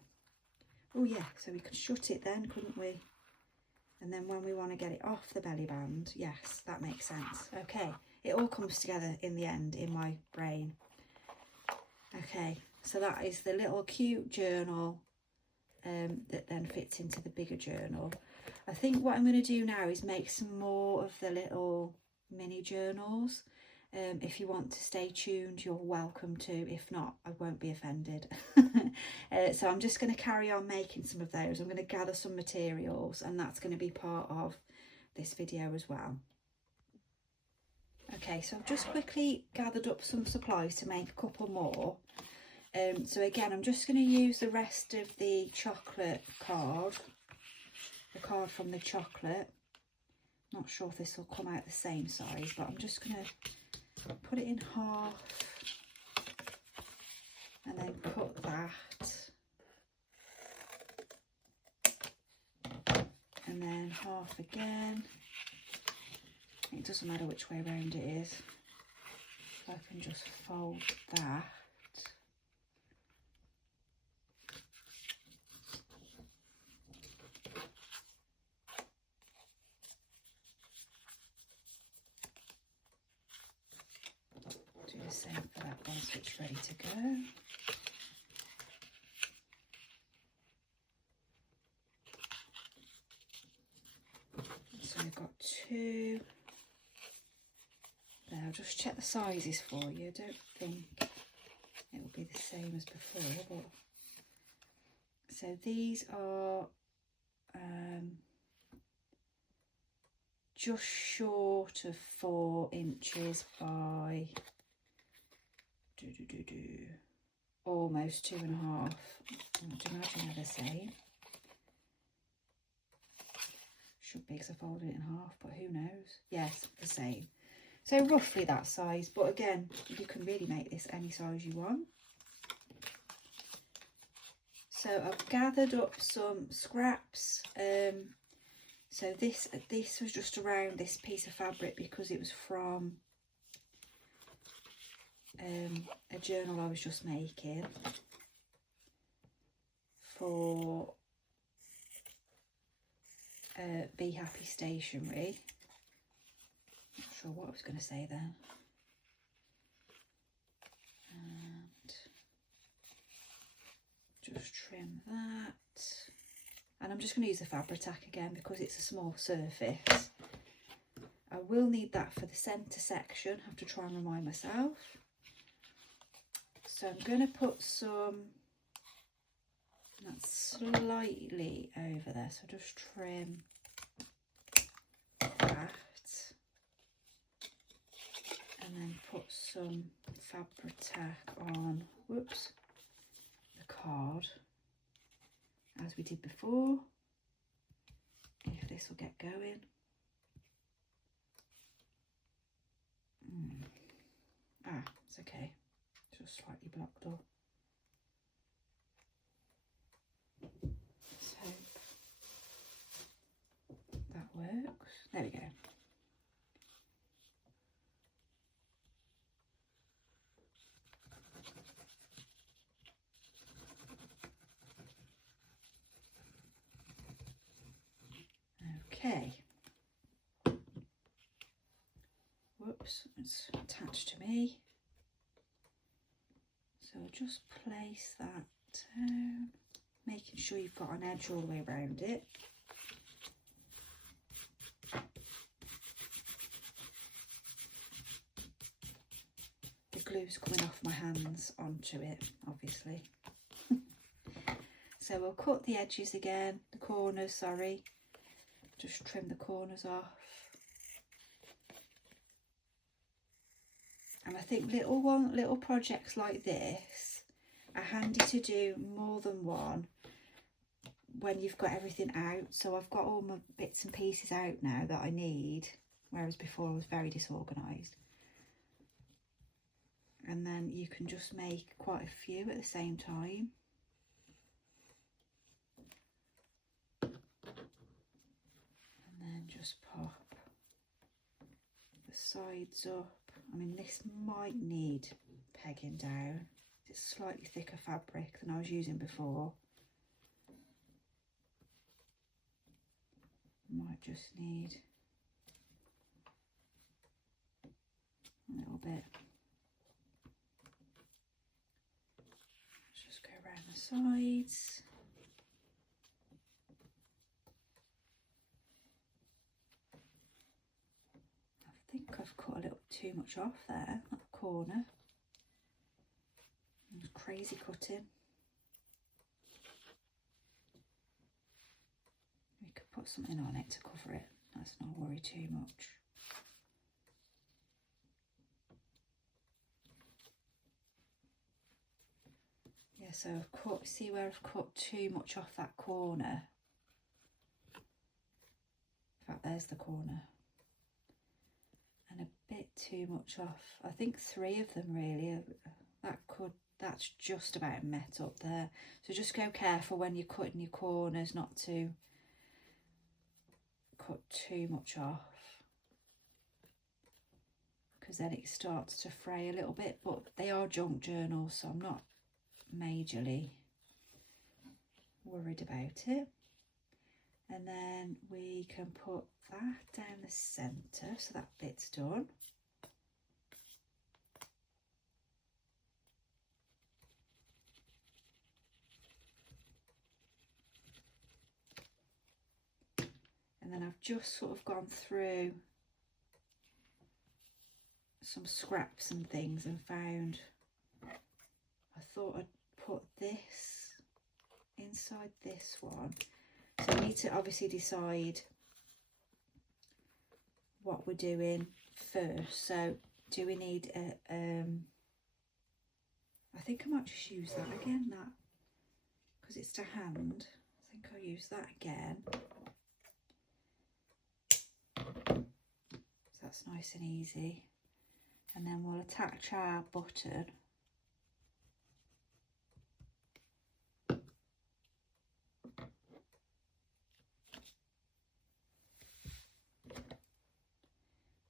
Oh yeah, so we could shut it then, couldn't we? And then when we want to get it off the belly band, yes, that makes sense. Okay, it all comes together in the end in my brain. Okay, so that is the little cute journal that then fits into the bigger journal. I think what I'm going to do now is make some more of the little mini journals. If you want to stay tuned, you're welcome to. If not, I won't be offended. So I'm just going to carry on making some of those. I'm going to gather some materials, and that's going to be part of this video as well. Okay, so I've just quickly gathered up some supplies to make a couple more. So again, I'm just going to use the rest of the chocolate card, the card from the chocolate. Not sure if this will come out the same size, but I'm just going to put it in half and then cut that, and then half again. It doesn't matter which way around it is. I can just fold that. Do the same for that one so it's ready to go. So I've got 2 there. I'll just check the sizes for you. I don't think it will be the same as before, but so these are just short of 4 inches by almost 2.5. I'd imagine they're the same. Should be because I folded it in half, but who knows? Yes, the same. So roughly that size, but again, you can really make this any size you want. So I've gathered up some scraps. So this was just around this piece of fabric because it was from a journal I was just making for Be Happy Stationery. Not sure what I was going to say then. And just trim that. And I'm just going to use the Fabri-Tac again because it's a small surface. I will need that for the centre section. I have to try and remind myself. So I'm going to put some, that's slightly over there, so just trim that. And then put some Fabri-Tac on, whoops, the card, as we did before, if this will get going. It's okay, just slightly blocked up. So that works. There we go. Okay. Whoops, it's attached to me. So just place that down, making sure you've got an edge all the way around it. The glue's coming off my hands onto it, obviously. So we'll cut the edges again, the corners, sorry. Just trim the corners off. And I think little projects like this are handy to do more than one when you've got everything out. So I've got all my bits and pieces out now that I need, whereas before I was very disorganised. And then you can just make quite a few at the same time. And then just pop the sides up. I mean, this might need pegging down. It's slightly thicker fabric than I was using before. Might just need a little bit. Let's just go around the sides. I think I've cut a little too much off there, at the corner. It was crazy cutting. We could put something on it to cover it. Let's not worry too much. Yeah, so I've cut, see where I've cut too much off that corner? In fact, there's the corner. And a bit too much off. I think 3 of them really. That's just about met up there. So just go careful when you're cutting your corners not to cut too much off, because then it starts to fray a little bit. But they are junk journals, so I'm not majorly worried about it. And then we can put that down the centre, so that bit's done. And and I've just sort of gone through some scraps and things and found, I thought I'd put this inside this one. So I need to obviously decide what we're doing first. So do we need a I think I might just use that again, that, because it's to hand. I think I'll use that again. So that's nice and easy. And then we'll attach our button.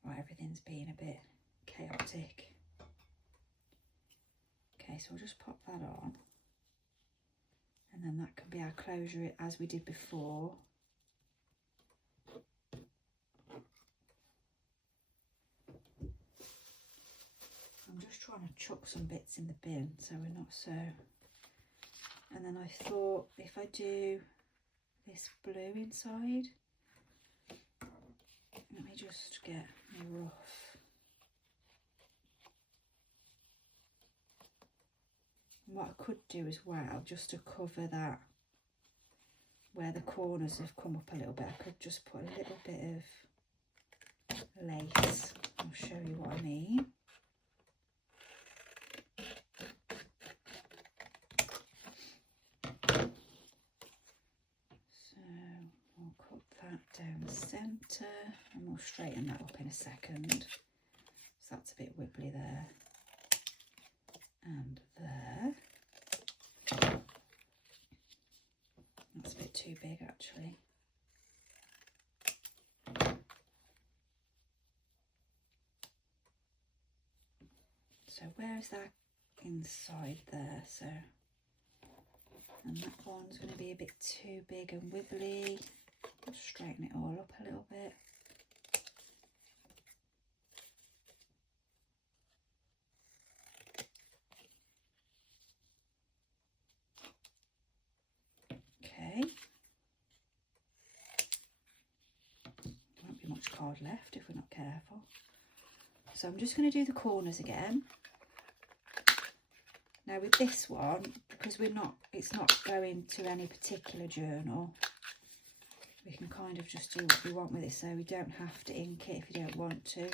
Right, everything's being a bit chaotic. Okay, so we'll just pop that on. And then that can be our closure as we did before. I'm just trying to chuck some bits in the bin so we're not so... And then I thought, if I do this blue inside, let me just get my rough. And what I could do as well, just to cover that, where the corners have come up a little bit, I could just put a little bit of lace. I'll show you what I mean. Down the centre, and we'll straighten that up in a second. So that's a bit wibbly there and there. That's a bit too big actually. So where's that inside there? So, and that one's going to be a bit too big and wibbly. Straighten it all up a little bit. Okay. Won't be much card left if we're not careful. So I'm just going to do the corners again. Now with this one, because it's not going to any particular journal, we can kind of just do what we want with it, so we don't have to ink it if you don't want to.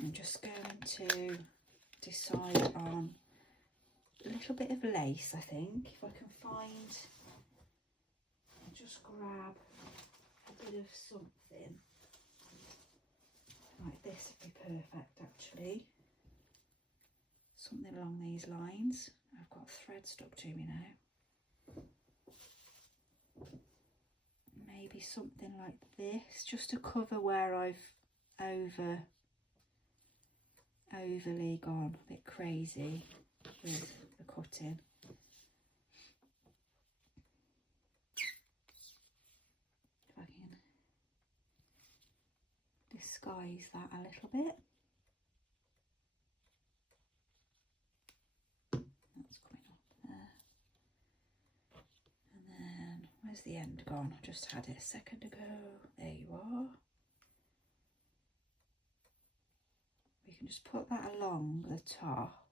I'm just going to decide on a little bit of lace, I think. If I can find, I'll just grab a bit of something. Like this would be perfect actually. Something along these lines. I've got thread stuck to me now. Maybe something like this, just to cover where I've overly gone a bit crazy with the cutting. If I can disguise that a little bit. That's coming up there. And then, where's the end gone? I just had it a second ago. There you are. We can just put that along the top.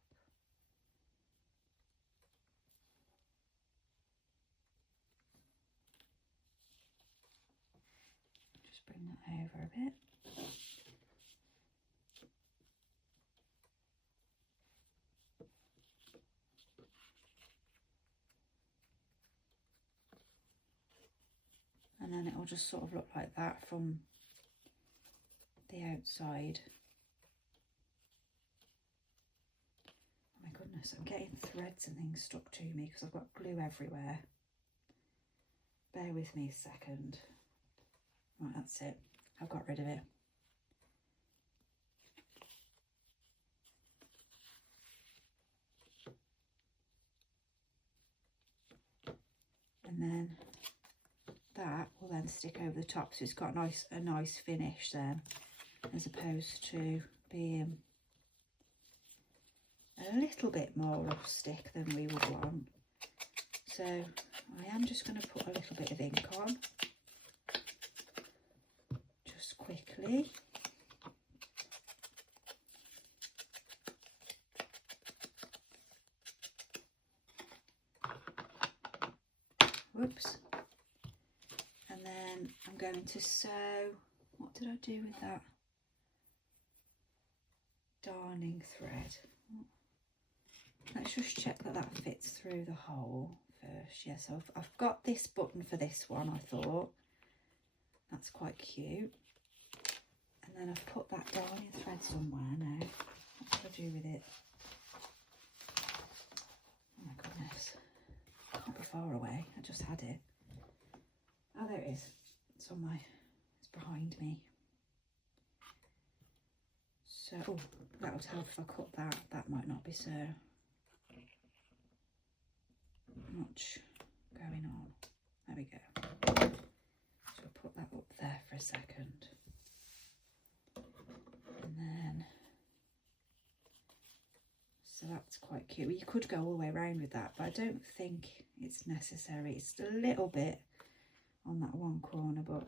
Just bring that over a bit. And then it will just sort of look like that from the outside. Oh my goodness, I'm getting threads and things stuck to me because I've got glue everywhere. Bear with me a second. Right, that's it. I've got rid of it. And then that will then stick over the top, so it's got a nice finish then, as opposed to being a little bit more rustic than we would want. So I am just going to put a little bit of ink on, just quickly. Whoops. And then I'm going to sew, what did I do with that darning thread? Let's just check that that fits through the hole first. Yes, yeah, so I've got this button for this one, I thought. That's quite cute. And then I've put that darning thread somewhere now. What do I do with it? Oh my goodness. Can't be far away. I just had it. Oh, there it is. It's on my, it's behind me. So, oh, that would help if I cut that. That might not be so much going on. There we go. So I'll put that up there for a second. And then, so that's quite cute. You could go all the way around with that, but I don't think it's necessary. It's a little bit on that one corner, but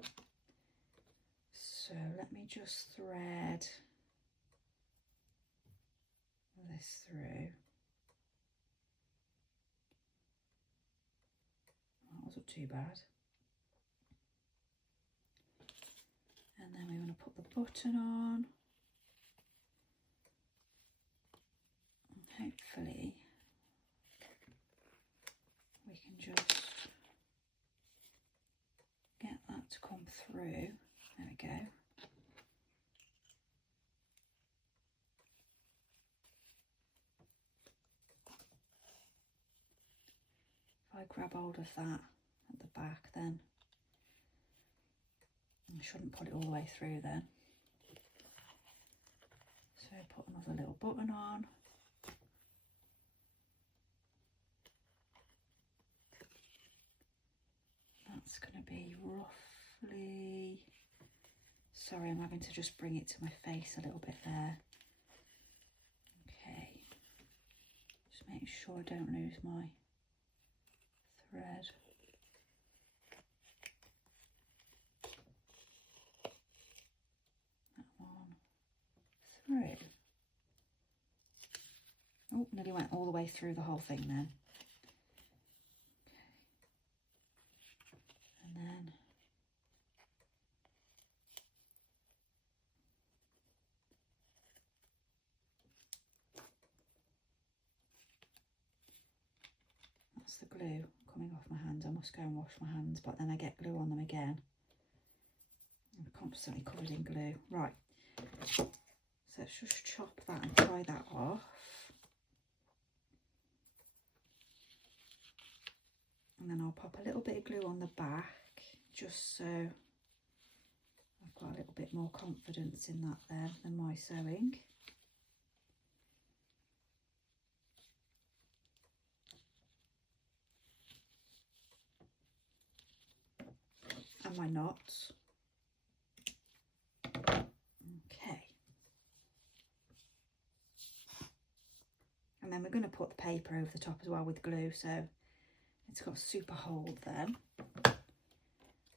so let me just thread this through. That wasn't too bad. And then we want to put the button on. And hopefully we can just get that to come through. There we go. If I grab hold of that at the back, then I shouldn't put it all the way through then. So put another little button on. That's going to be roughly, sorry, I'm having to just bring it to my face a little bit there. Okay, just make sure I don't lose my thread. That one through. Oh, nearly went all the way through the whole thing then. And then that's the glue coming off my hands. I must go and wash my hands, but then I get glue on them again. I'm constantly covered in glue. Right, so let's just chop that and tie that off. And then I'll pop a little bit of glue on the back, just so I've got a little bit more confidence in that there than my sewing. And my knots. Okay. And then we're going to put the paper over the top as well with glue, so it's got super hold then.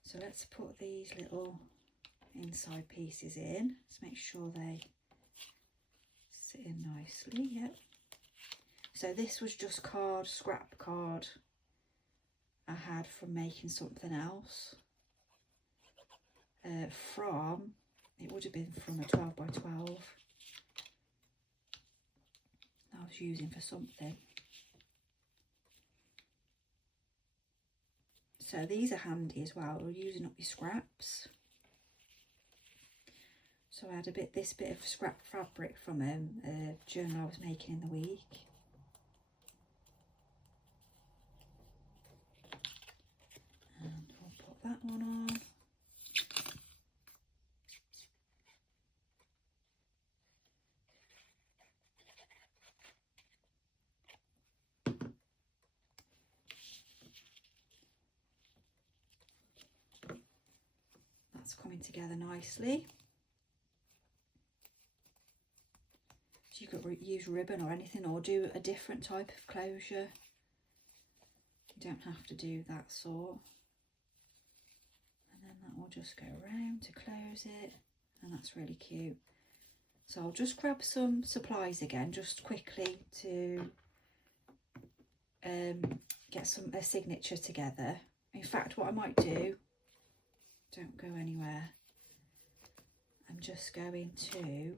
So let's put these little inside pieces in. Let's make sure they sit in nicely. Yep. So this was just card, scrap card I had from making something else. It would have been from a 12 by 12 that I was using for something. So these are handy as well. We're using up your scraps. So I had this bit of scrap fabric from a journal I was making in the week. And we'll put that one on. That's coming together nicely. So you could use ribbon or anything, or do a different type of closure You don't have to do that sort. And then that will just go around to close it, and that's really cute. So I'll just grab some supplies again, just quickly to get a signature together. In fact, what I might do, don't go anywhere, I'm just going to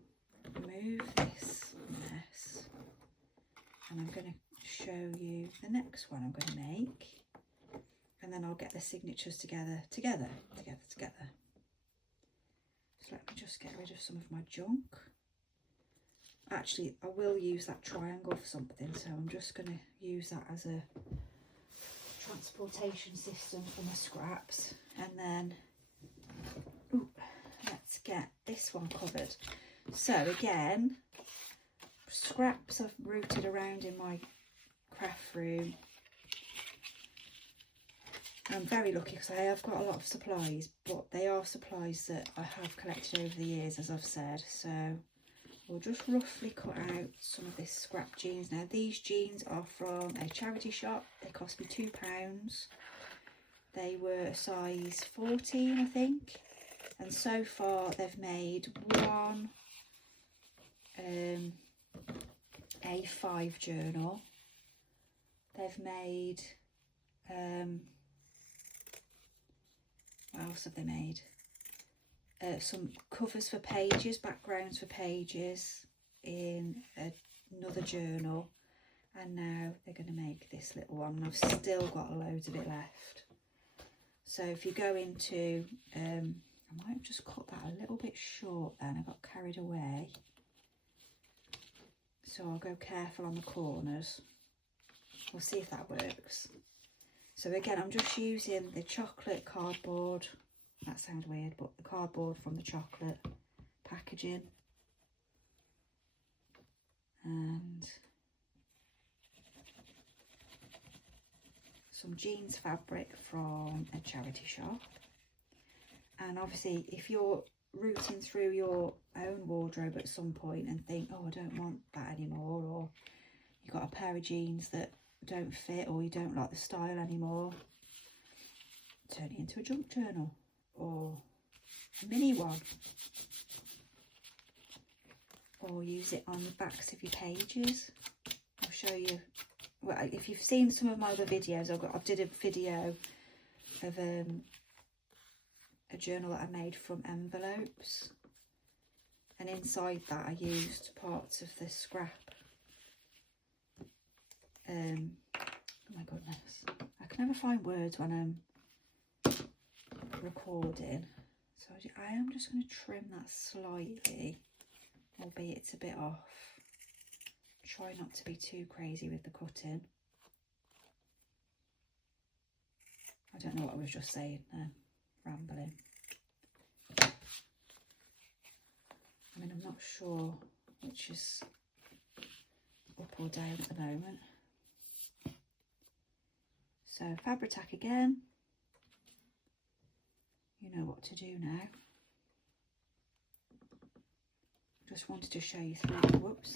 remove this mess, and I'm going to show you the next one I'm going to make, and then I'll get the signatures together. So let me just get rid of some of my junk. Actually, I will use that triangle for something, so I'm just going to use that as a transportation system for my scraps. And then let's get this one covered. So again, scraps I've rooted around in my craft room. I'm very lucky because I have got a lot of supplies, but they are supplies that I have collected over the years, as I've said. So we'll just roughly cut out some of this scrap jeans. Now these jeans are from a charity shop. They cost me £2. They were a size 14, I think. And so far they've made one A5 journal. They've made, what else have they made? Some covers for pages, backgrounds for pages in another journal, and now they're going to make this little one. I've still got loads of it left. So if you go into, I might have just cut that a little bit short then, I got carried away. So I'll go careful on the corners. We'll see if that works. So again, I'm just using the chocolate cardboard. That sounds weird, but the cardboard from the chocolate packaging. And some jeans fabric from a charity shop. And obviously, if you're rooting through your own wardrobe at some point and think, oh, I don't want that anymore, or you've got a pair of jeans that don't fit, or you don't like the style anymore, turn it into a junk journal or a mini one, or use it on the backs of your pages. I'll show you. Well, if you've seen some of my other videos, I did a video of a journal that I made from envelopes, and inside that I used parts of the scrap. Oh my goodness, I can never find words when I'm recording, so I am just going to trim that slightly, albeit it's a bit off. Try not to be too crazy with the cutting. I don't know what I was just saying there, rambling. I mean, I'm not sure which is up or down at the moment. So Fabri-Tac again. You know what to do now. Just wanted to show you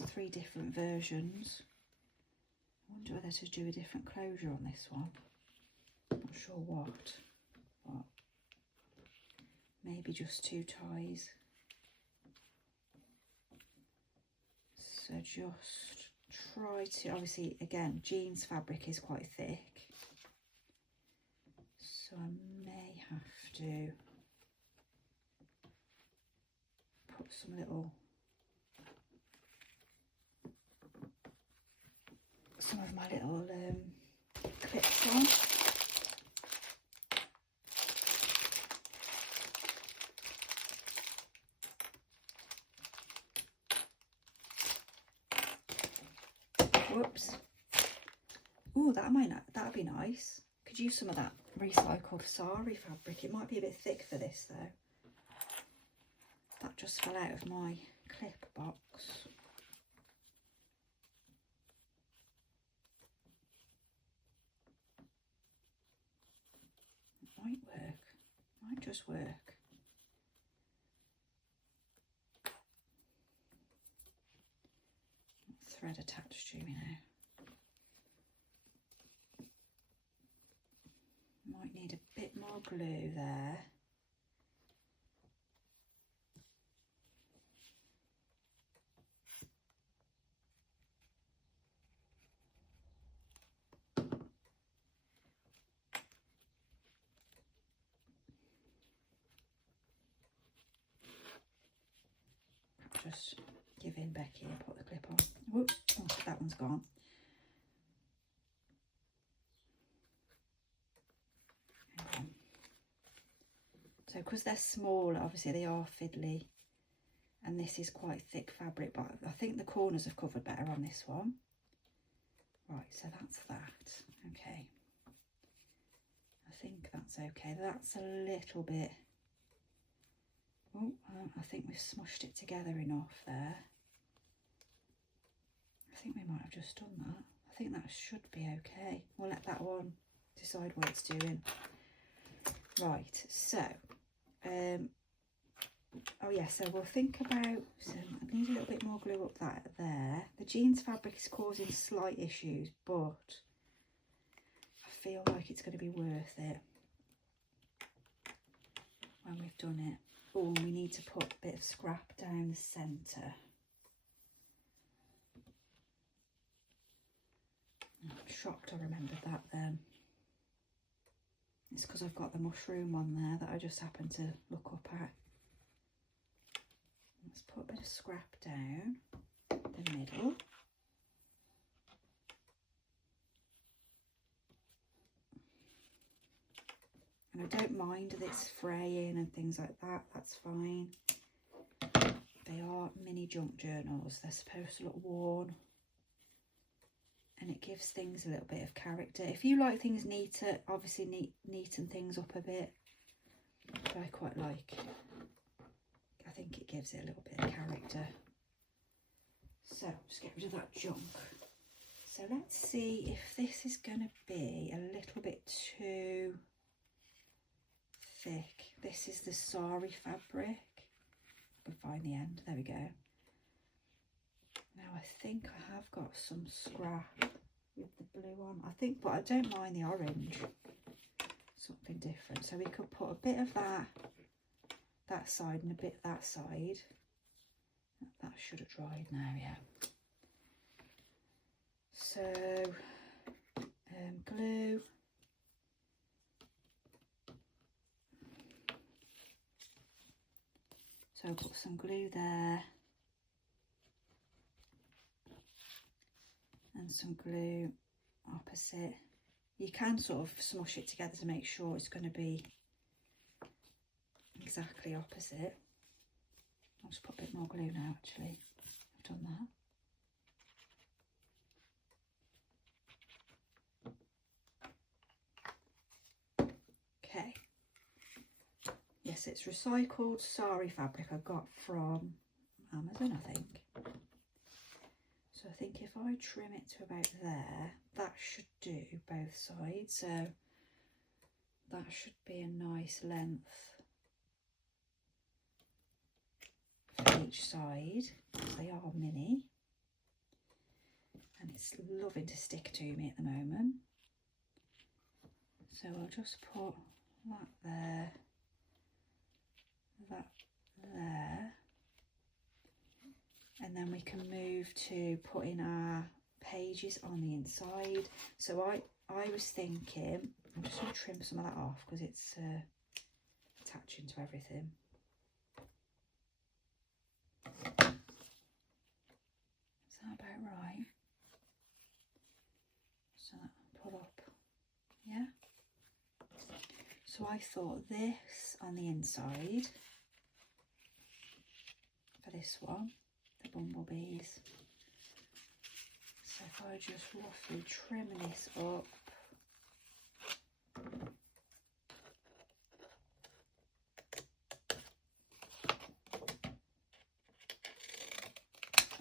three different versions. I wonder whether to do a different closure on this one. Not sure what, but maybe just 2 ties. So just try to, obviously again, jeans fabric is quite thick, so I may have to put some of my little clips on. Whoops. Ooh, that'd be nice. Could use some of that recycled sari fabric. It might be a bit thick for this though. That just fell out of my clip box. It might work. Might just work. Thread attached to me now. more glue there. Just give in Becky and put the clip on. Whoops, oh, that one's gone. So because they're small, obviously they are fiddly, and this is quite thick fabric, but I think the corners have covered better on this one. Right, so that's that. Okay, I think that's okay. That's a little bit, oh, I think we've smushed it together enough there. I think we might have just done that. I think that should be okay. We'll let that one decide what it's doing. Right, so oh yeah, so we'll think about, so I need a little bit more glue up that there. The jeans fabric is causing slight issues, but I feel like it's going to be worth it when we've done it. Oh, we need to put a bit of scrap down the centre. I'm shocked I remembered that then. It's because I've got the mushroom on there that I just happened to look up at. Let's put a bit of scrap down the middle. And I don't mind that it's fraying and things like that, that's fine. They are mini junk journals, they're supposed to look worn. And it gives things a little bit of character. If you like things neater, obviously neaten things up a bit. But I quite like, I think it gives it a little bit of character. So just get rid of that junk. So let's see if this is going to be a little bit too thick. This is the sari fabric. I can find the end. There we go. Now I think I have got some scrap with the blue on. I think, but I don't mind the orange. Something different. So we could put a bit of that side and a bit that side. That should have dried now, yeah. So glue. So I'll put some glue there. And some glue opposite. You can sort of smush it together to make sure it's going to be exactly opposite. I'll just put a bit more glue now actually. I've done that. Okay. Yes, it's recycled sari fabric I got from Amazon, I think. So I think if I trim it to about there, that should do both sides. So that should be a nice length for each side. They are mini. And it's loving to stick to me at the moment. So I'll just put that there, that there. And then we can move to putting our pages on the inside. So I was thinking, I'm just going to trim some of that off because it's attaching to everything. Is that about right? So that put up, yeah. So I thought this on the inside for this one. The bumblebees. So if I just roughly trim this up,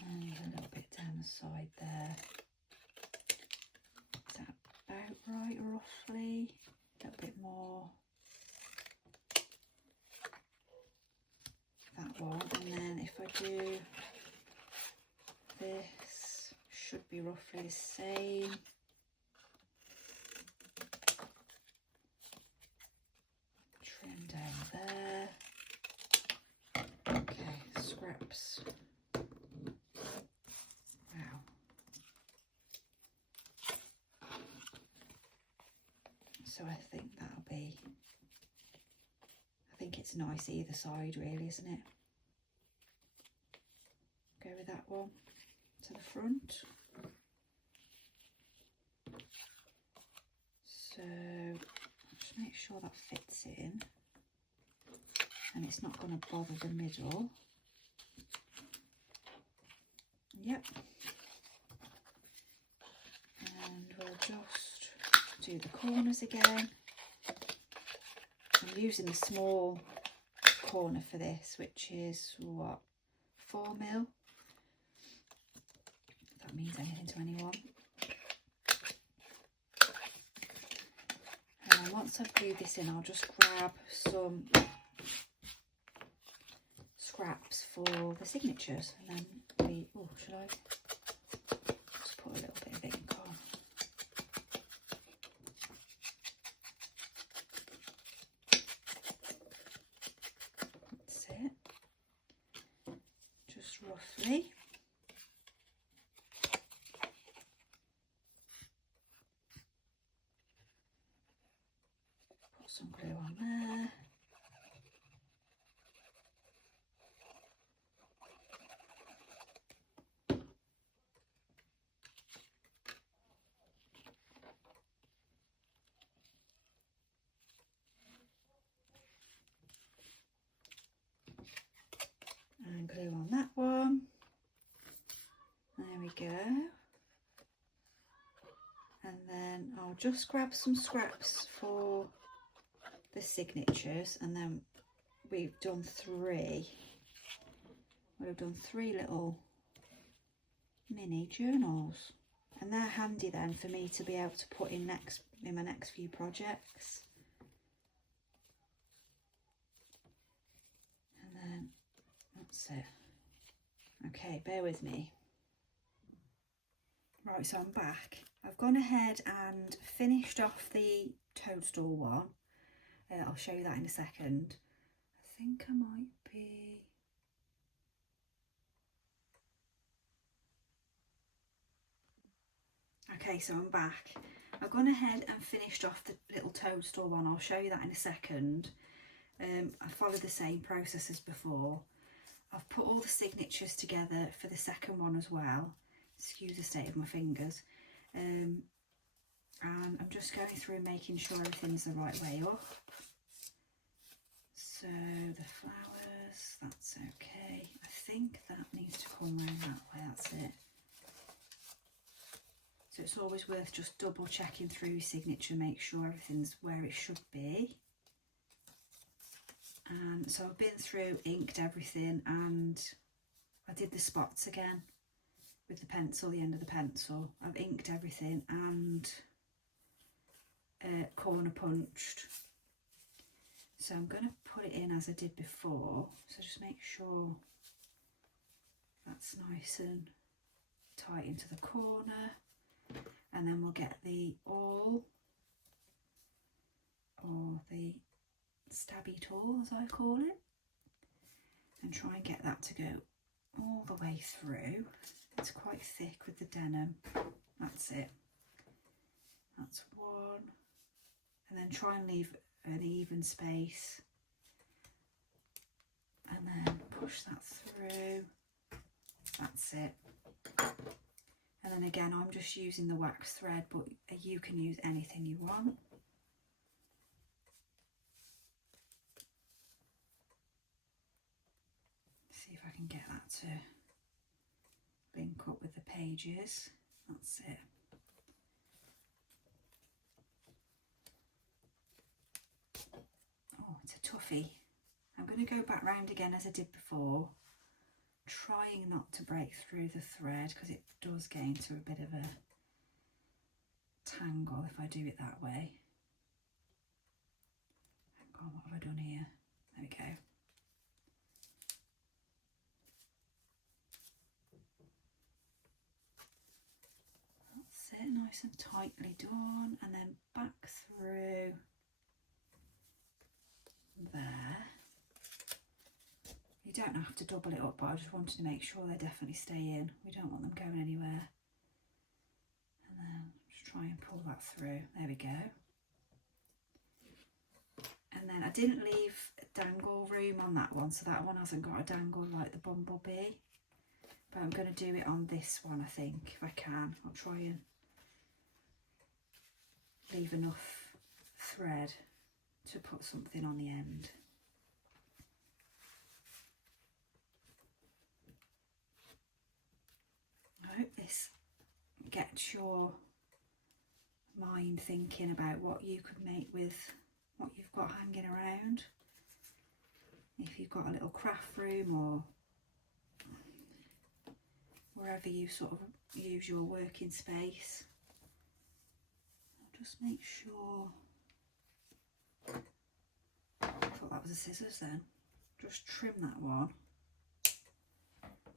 and a little bit down the side there. Is that about right roughly? A little bit more. That one, and then if I do this, should be roughly the same. there. Okay, scraps. Wow. So I think that'll be, I think it's nice either side really, isn't it? Go with that one to the front. So just make sure that fits in and it's not going to bother the middle. Yep. And we'll just do the corners again. I'm using the small corner for this, which is what, 4mm, if that means anything to anyone. And once I've glued this in, I'll just grab some scraps for the signatures, and then we, oh, should I just put a little bit of ink on? That's it, just roughly. Put some glue on there. And glue on that one. There we go. And then I'll just grab some scraps for the signatures, and then we've done three. We've done three little mini journals, and they're handy then for me to be able to put in my next few projects. And then that's it. Okay, bear with me. Right, so I'm back. I've gone ahead and finished off the toadstool one. I'll show you that in a second. I think I might be... Okay, so I'm back. I've gone ahead and finished off the little toadstool one. I'll show you that in a second. I followed the same process as before. I've put all the signatures together for the second one as well. Excuse the state of my fingers. And I'm just going through making sure everything's the right way up. So the flowers, that's okay. I think that needs to come around that way, that's it. So it's always worth just double checking through your signature, make sure everything's where it should be. And so I've been through, inked everything, and I did the spots again with the pencil, the end of the pencil. I've inked everything and corner punched. So I'm going to put it in as I did before. So just make sure that's nice and tight into the corner. And then we'll get the awl, or the stabby tool as I call it, and try and get that to go all the way through. It's quite thick with the denim. That's it. That's one. And then try and leave an even space. And then push that through. That's it. And then again, I'm just using the wax thread, but you can use anything you want. See if I can get that to link up with the pages. That's it. Oh, it's a toughie. I'm going to go back round again as I did before, trying not to break through the thread because it does get into a bit of a tangle if I do it that way. Hang on, what have I done here? There we go. That's it, nice and tightly done, and then back through there. don't have to double it up, but I just wanted to make sure they definitely stay in. We don't want them going anywhere. And then just try and pull that through. There we go. And then I didn't leave dangle room on that one, so that one hasn't got a dangle like the bumblebee. But I'm going to do it on this one, I think, if I can. I'll try and leave enough thread to put something on the end. I hope this gets your mind thinking about what you could make with what you've got hanging around. If you've got a little craft room or wherever you sort of use your working space. I'll just make sure. I thought that was a scissors then. Just trim that one.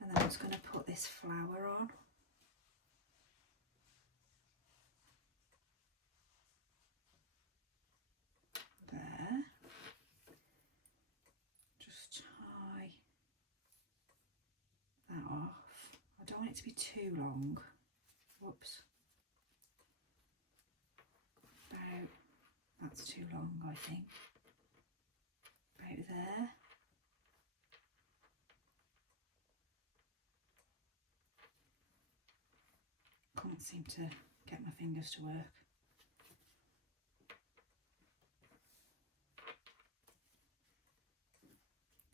And then I'm just going to put this flower on. There. Just tie that off. I don't want it to be too long. Whoops. About, that's too long, I think. About there. Can't seem to get my fingers to work.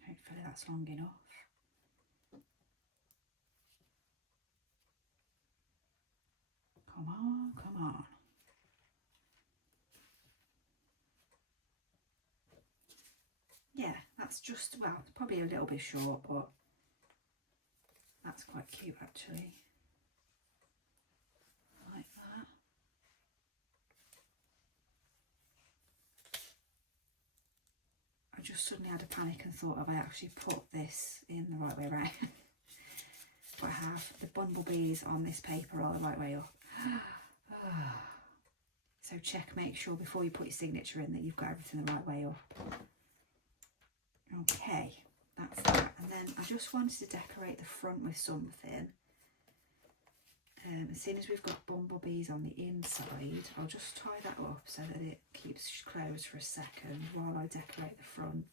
Hopefully that's long enough. Come on, come on. Yeah, that's just, well, it's probably a little bit short, but that's quite cute actually. Like that. I just suddenly had a panic and thought, have I actually put this in the right way around? But I have. The bumblebees on this paper are the right way up. So check, make sure before you put your signature in that you've got everything the right way up. Okay, that's that. And then I just wanted to decorate the front with something. As soon as we've got bumblebees on the inside, I'll just tie that up so that it keeps closed for a second while I decorate the front.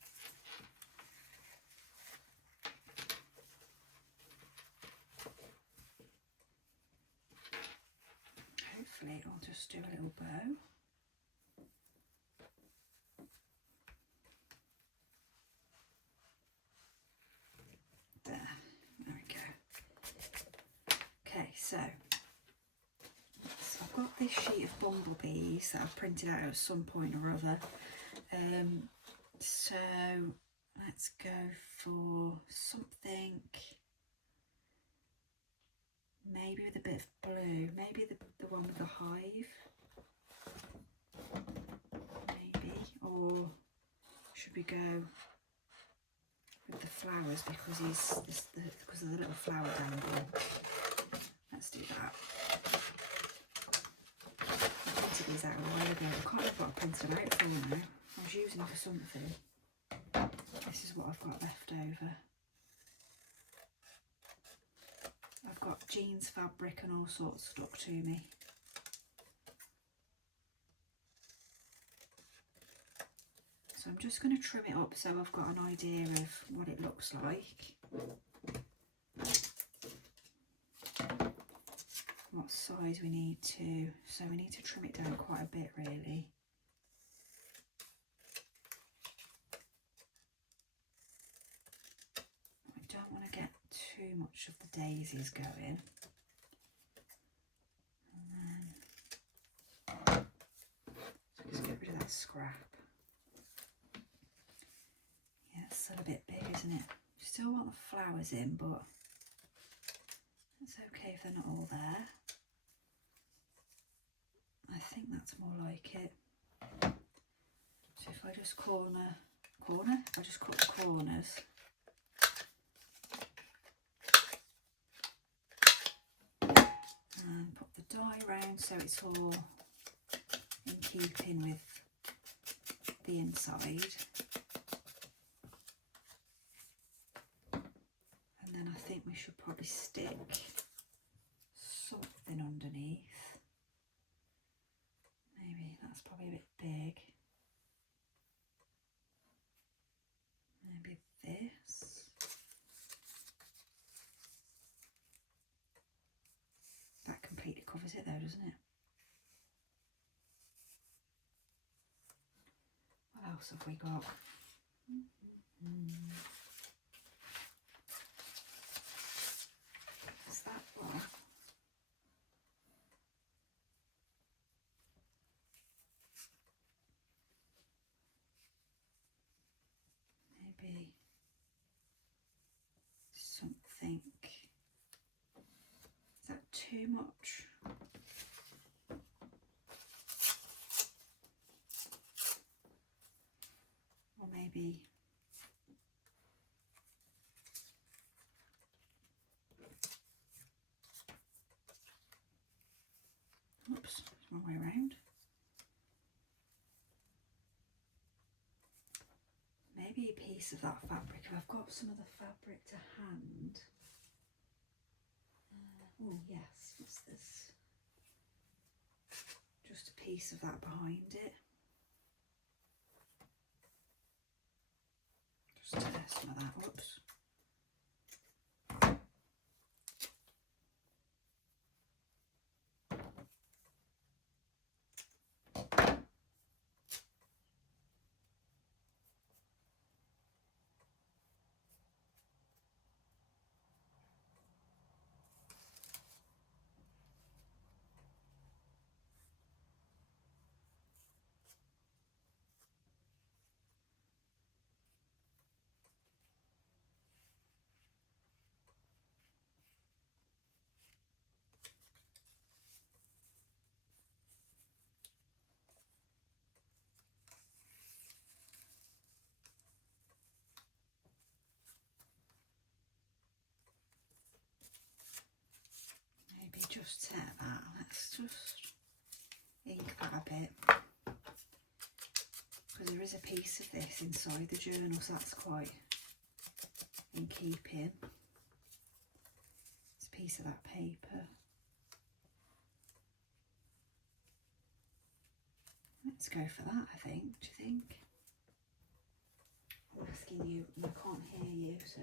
Hopefully I'll just do a little bow. There we go. Okay, so I've got this sheet of bumblebees that I've printed out at some point or other. So let's go for something maybe with a bit of blue, maybe the one with the hive, maybe, or should we go with the flowers because of the little flower dangle? Let's do that. I printed these out a while ago. I can't remember what I printed them out for now. I was using them for something. This is what I've got left over. I've got jeans fabric and all sorts stuck to me. So I'm just going to trim it up so I've got an idea of what it looks like. What size we need to, so we need to trim it down quite a bit really. I don't want to get too much of the daisies going. And then, so just get rid of that scrap. Yeah, it's still a bit big, isn't it? Still want the flowers in, but it's okay if they're not all there. I think that's more like it. So if I just if I just cut the corners. And put the die round so it's all in keeping with the inside. think we should probably stick something underneath. Maybe that's probably a bit big. Maybe this. That completely covers it though, doesn't it? What else have we got? Is that one? Maybe something. Is that too much? Or maybe oops, wrong way around. Maybe a piece of that fabric. If I've got some of the fabric to hand. Oh yes, what's this? Just a piece of that behind it. Just tear some of that, whoops. Just tear that. Let's just ink that a bit, because there is a piece of this inside the journal, so that's quite in keeping. It's a piece of that paper. Let's go for that, I think. Do you think? I'm asking you, I can't hear you, so.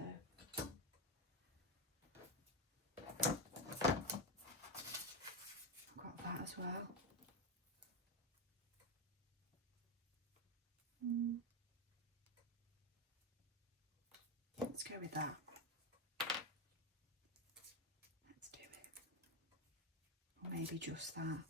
As well. Let's go with that. Let's do it. Or maybe just that.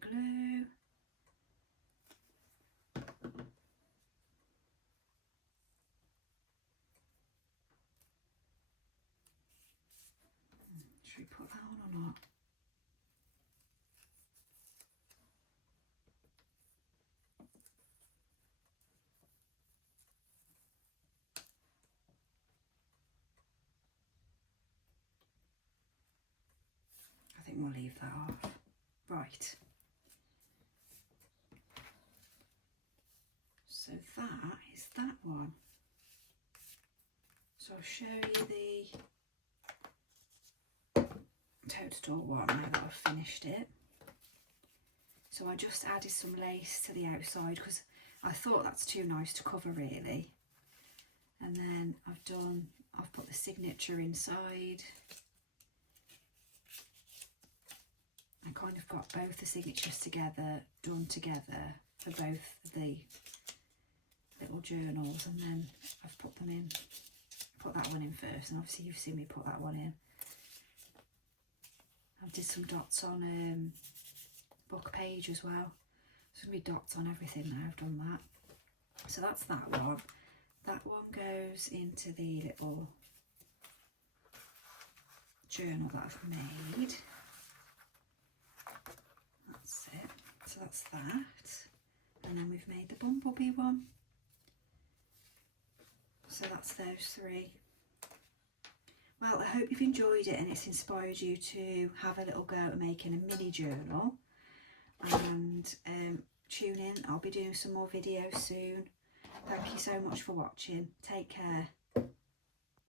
Glue. Should we put that on or not? I think we'll leave that off. Right. So that is that one. So I'll show you the toadstool one now that I've finished it. So I just added some lace to the outside because I thought that's too nice to cover really. And then I've put the signature inside. I kind of got both the signatures together, done together for both the little journals, and then I've put them in, put that one in first, and obviously you've seen me put that one in. I did some dots on book page as well, There's going to be dots on everything now I've done that. So that's that one. That one goes into the little journal that I've made. That's it. So that's that. And then we've made the bumblebee one. So that's those three. Well, I hope you've enjoyed it and it's inspired you to have a little go at making a mini journal. And tune in, I'll be doing some more videos soon. Thank you so much for watching. Take care.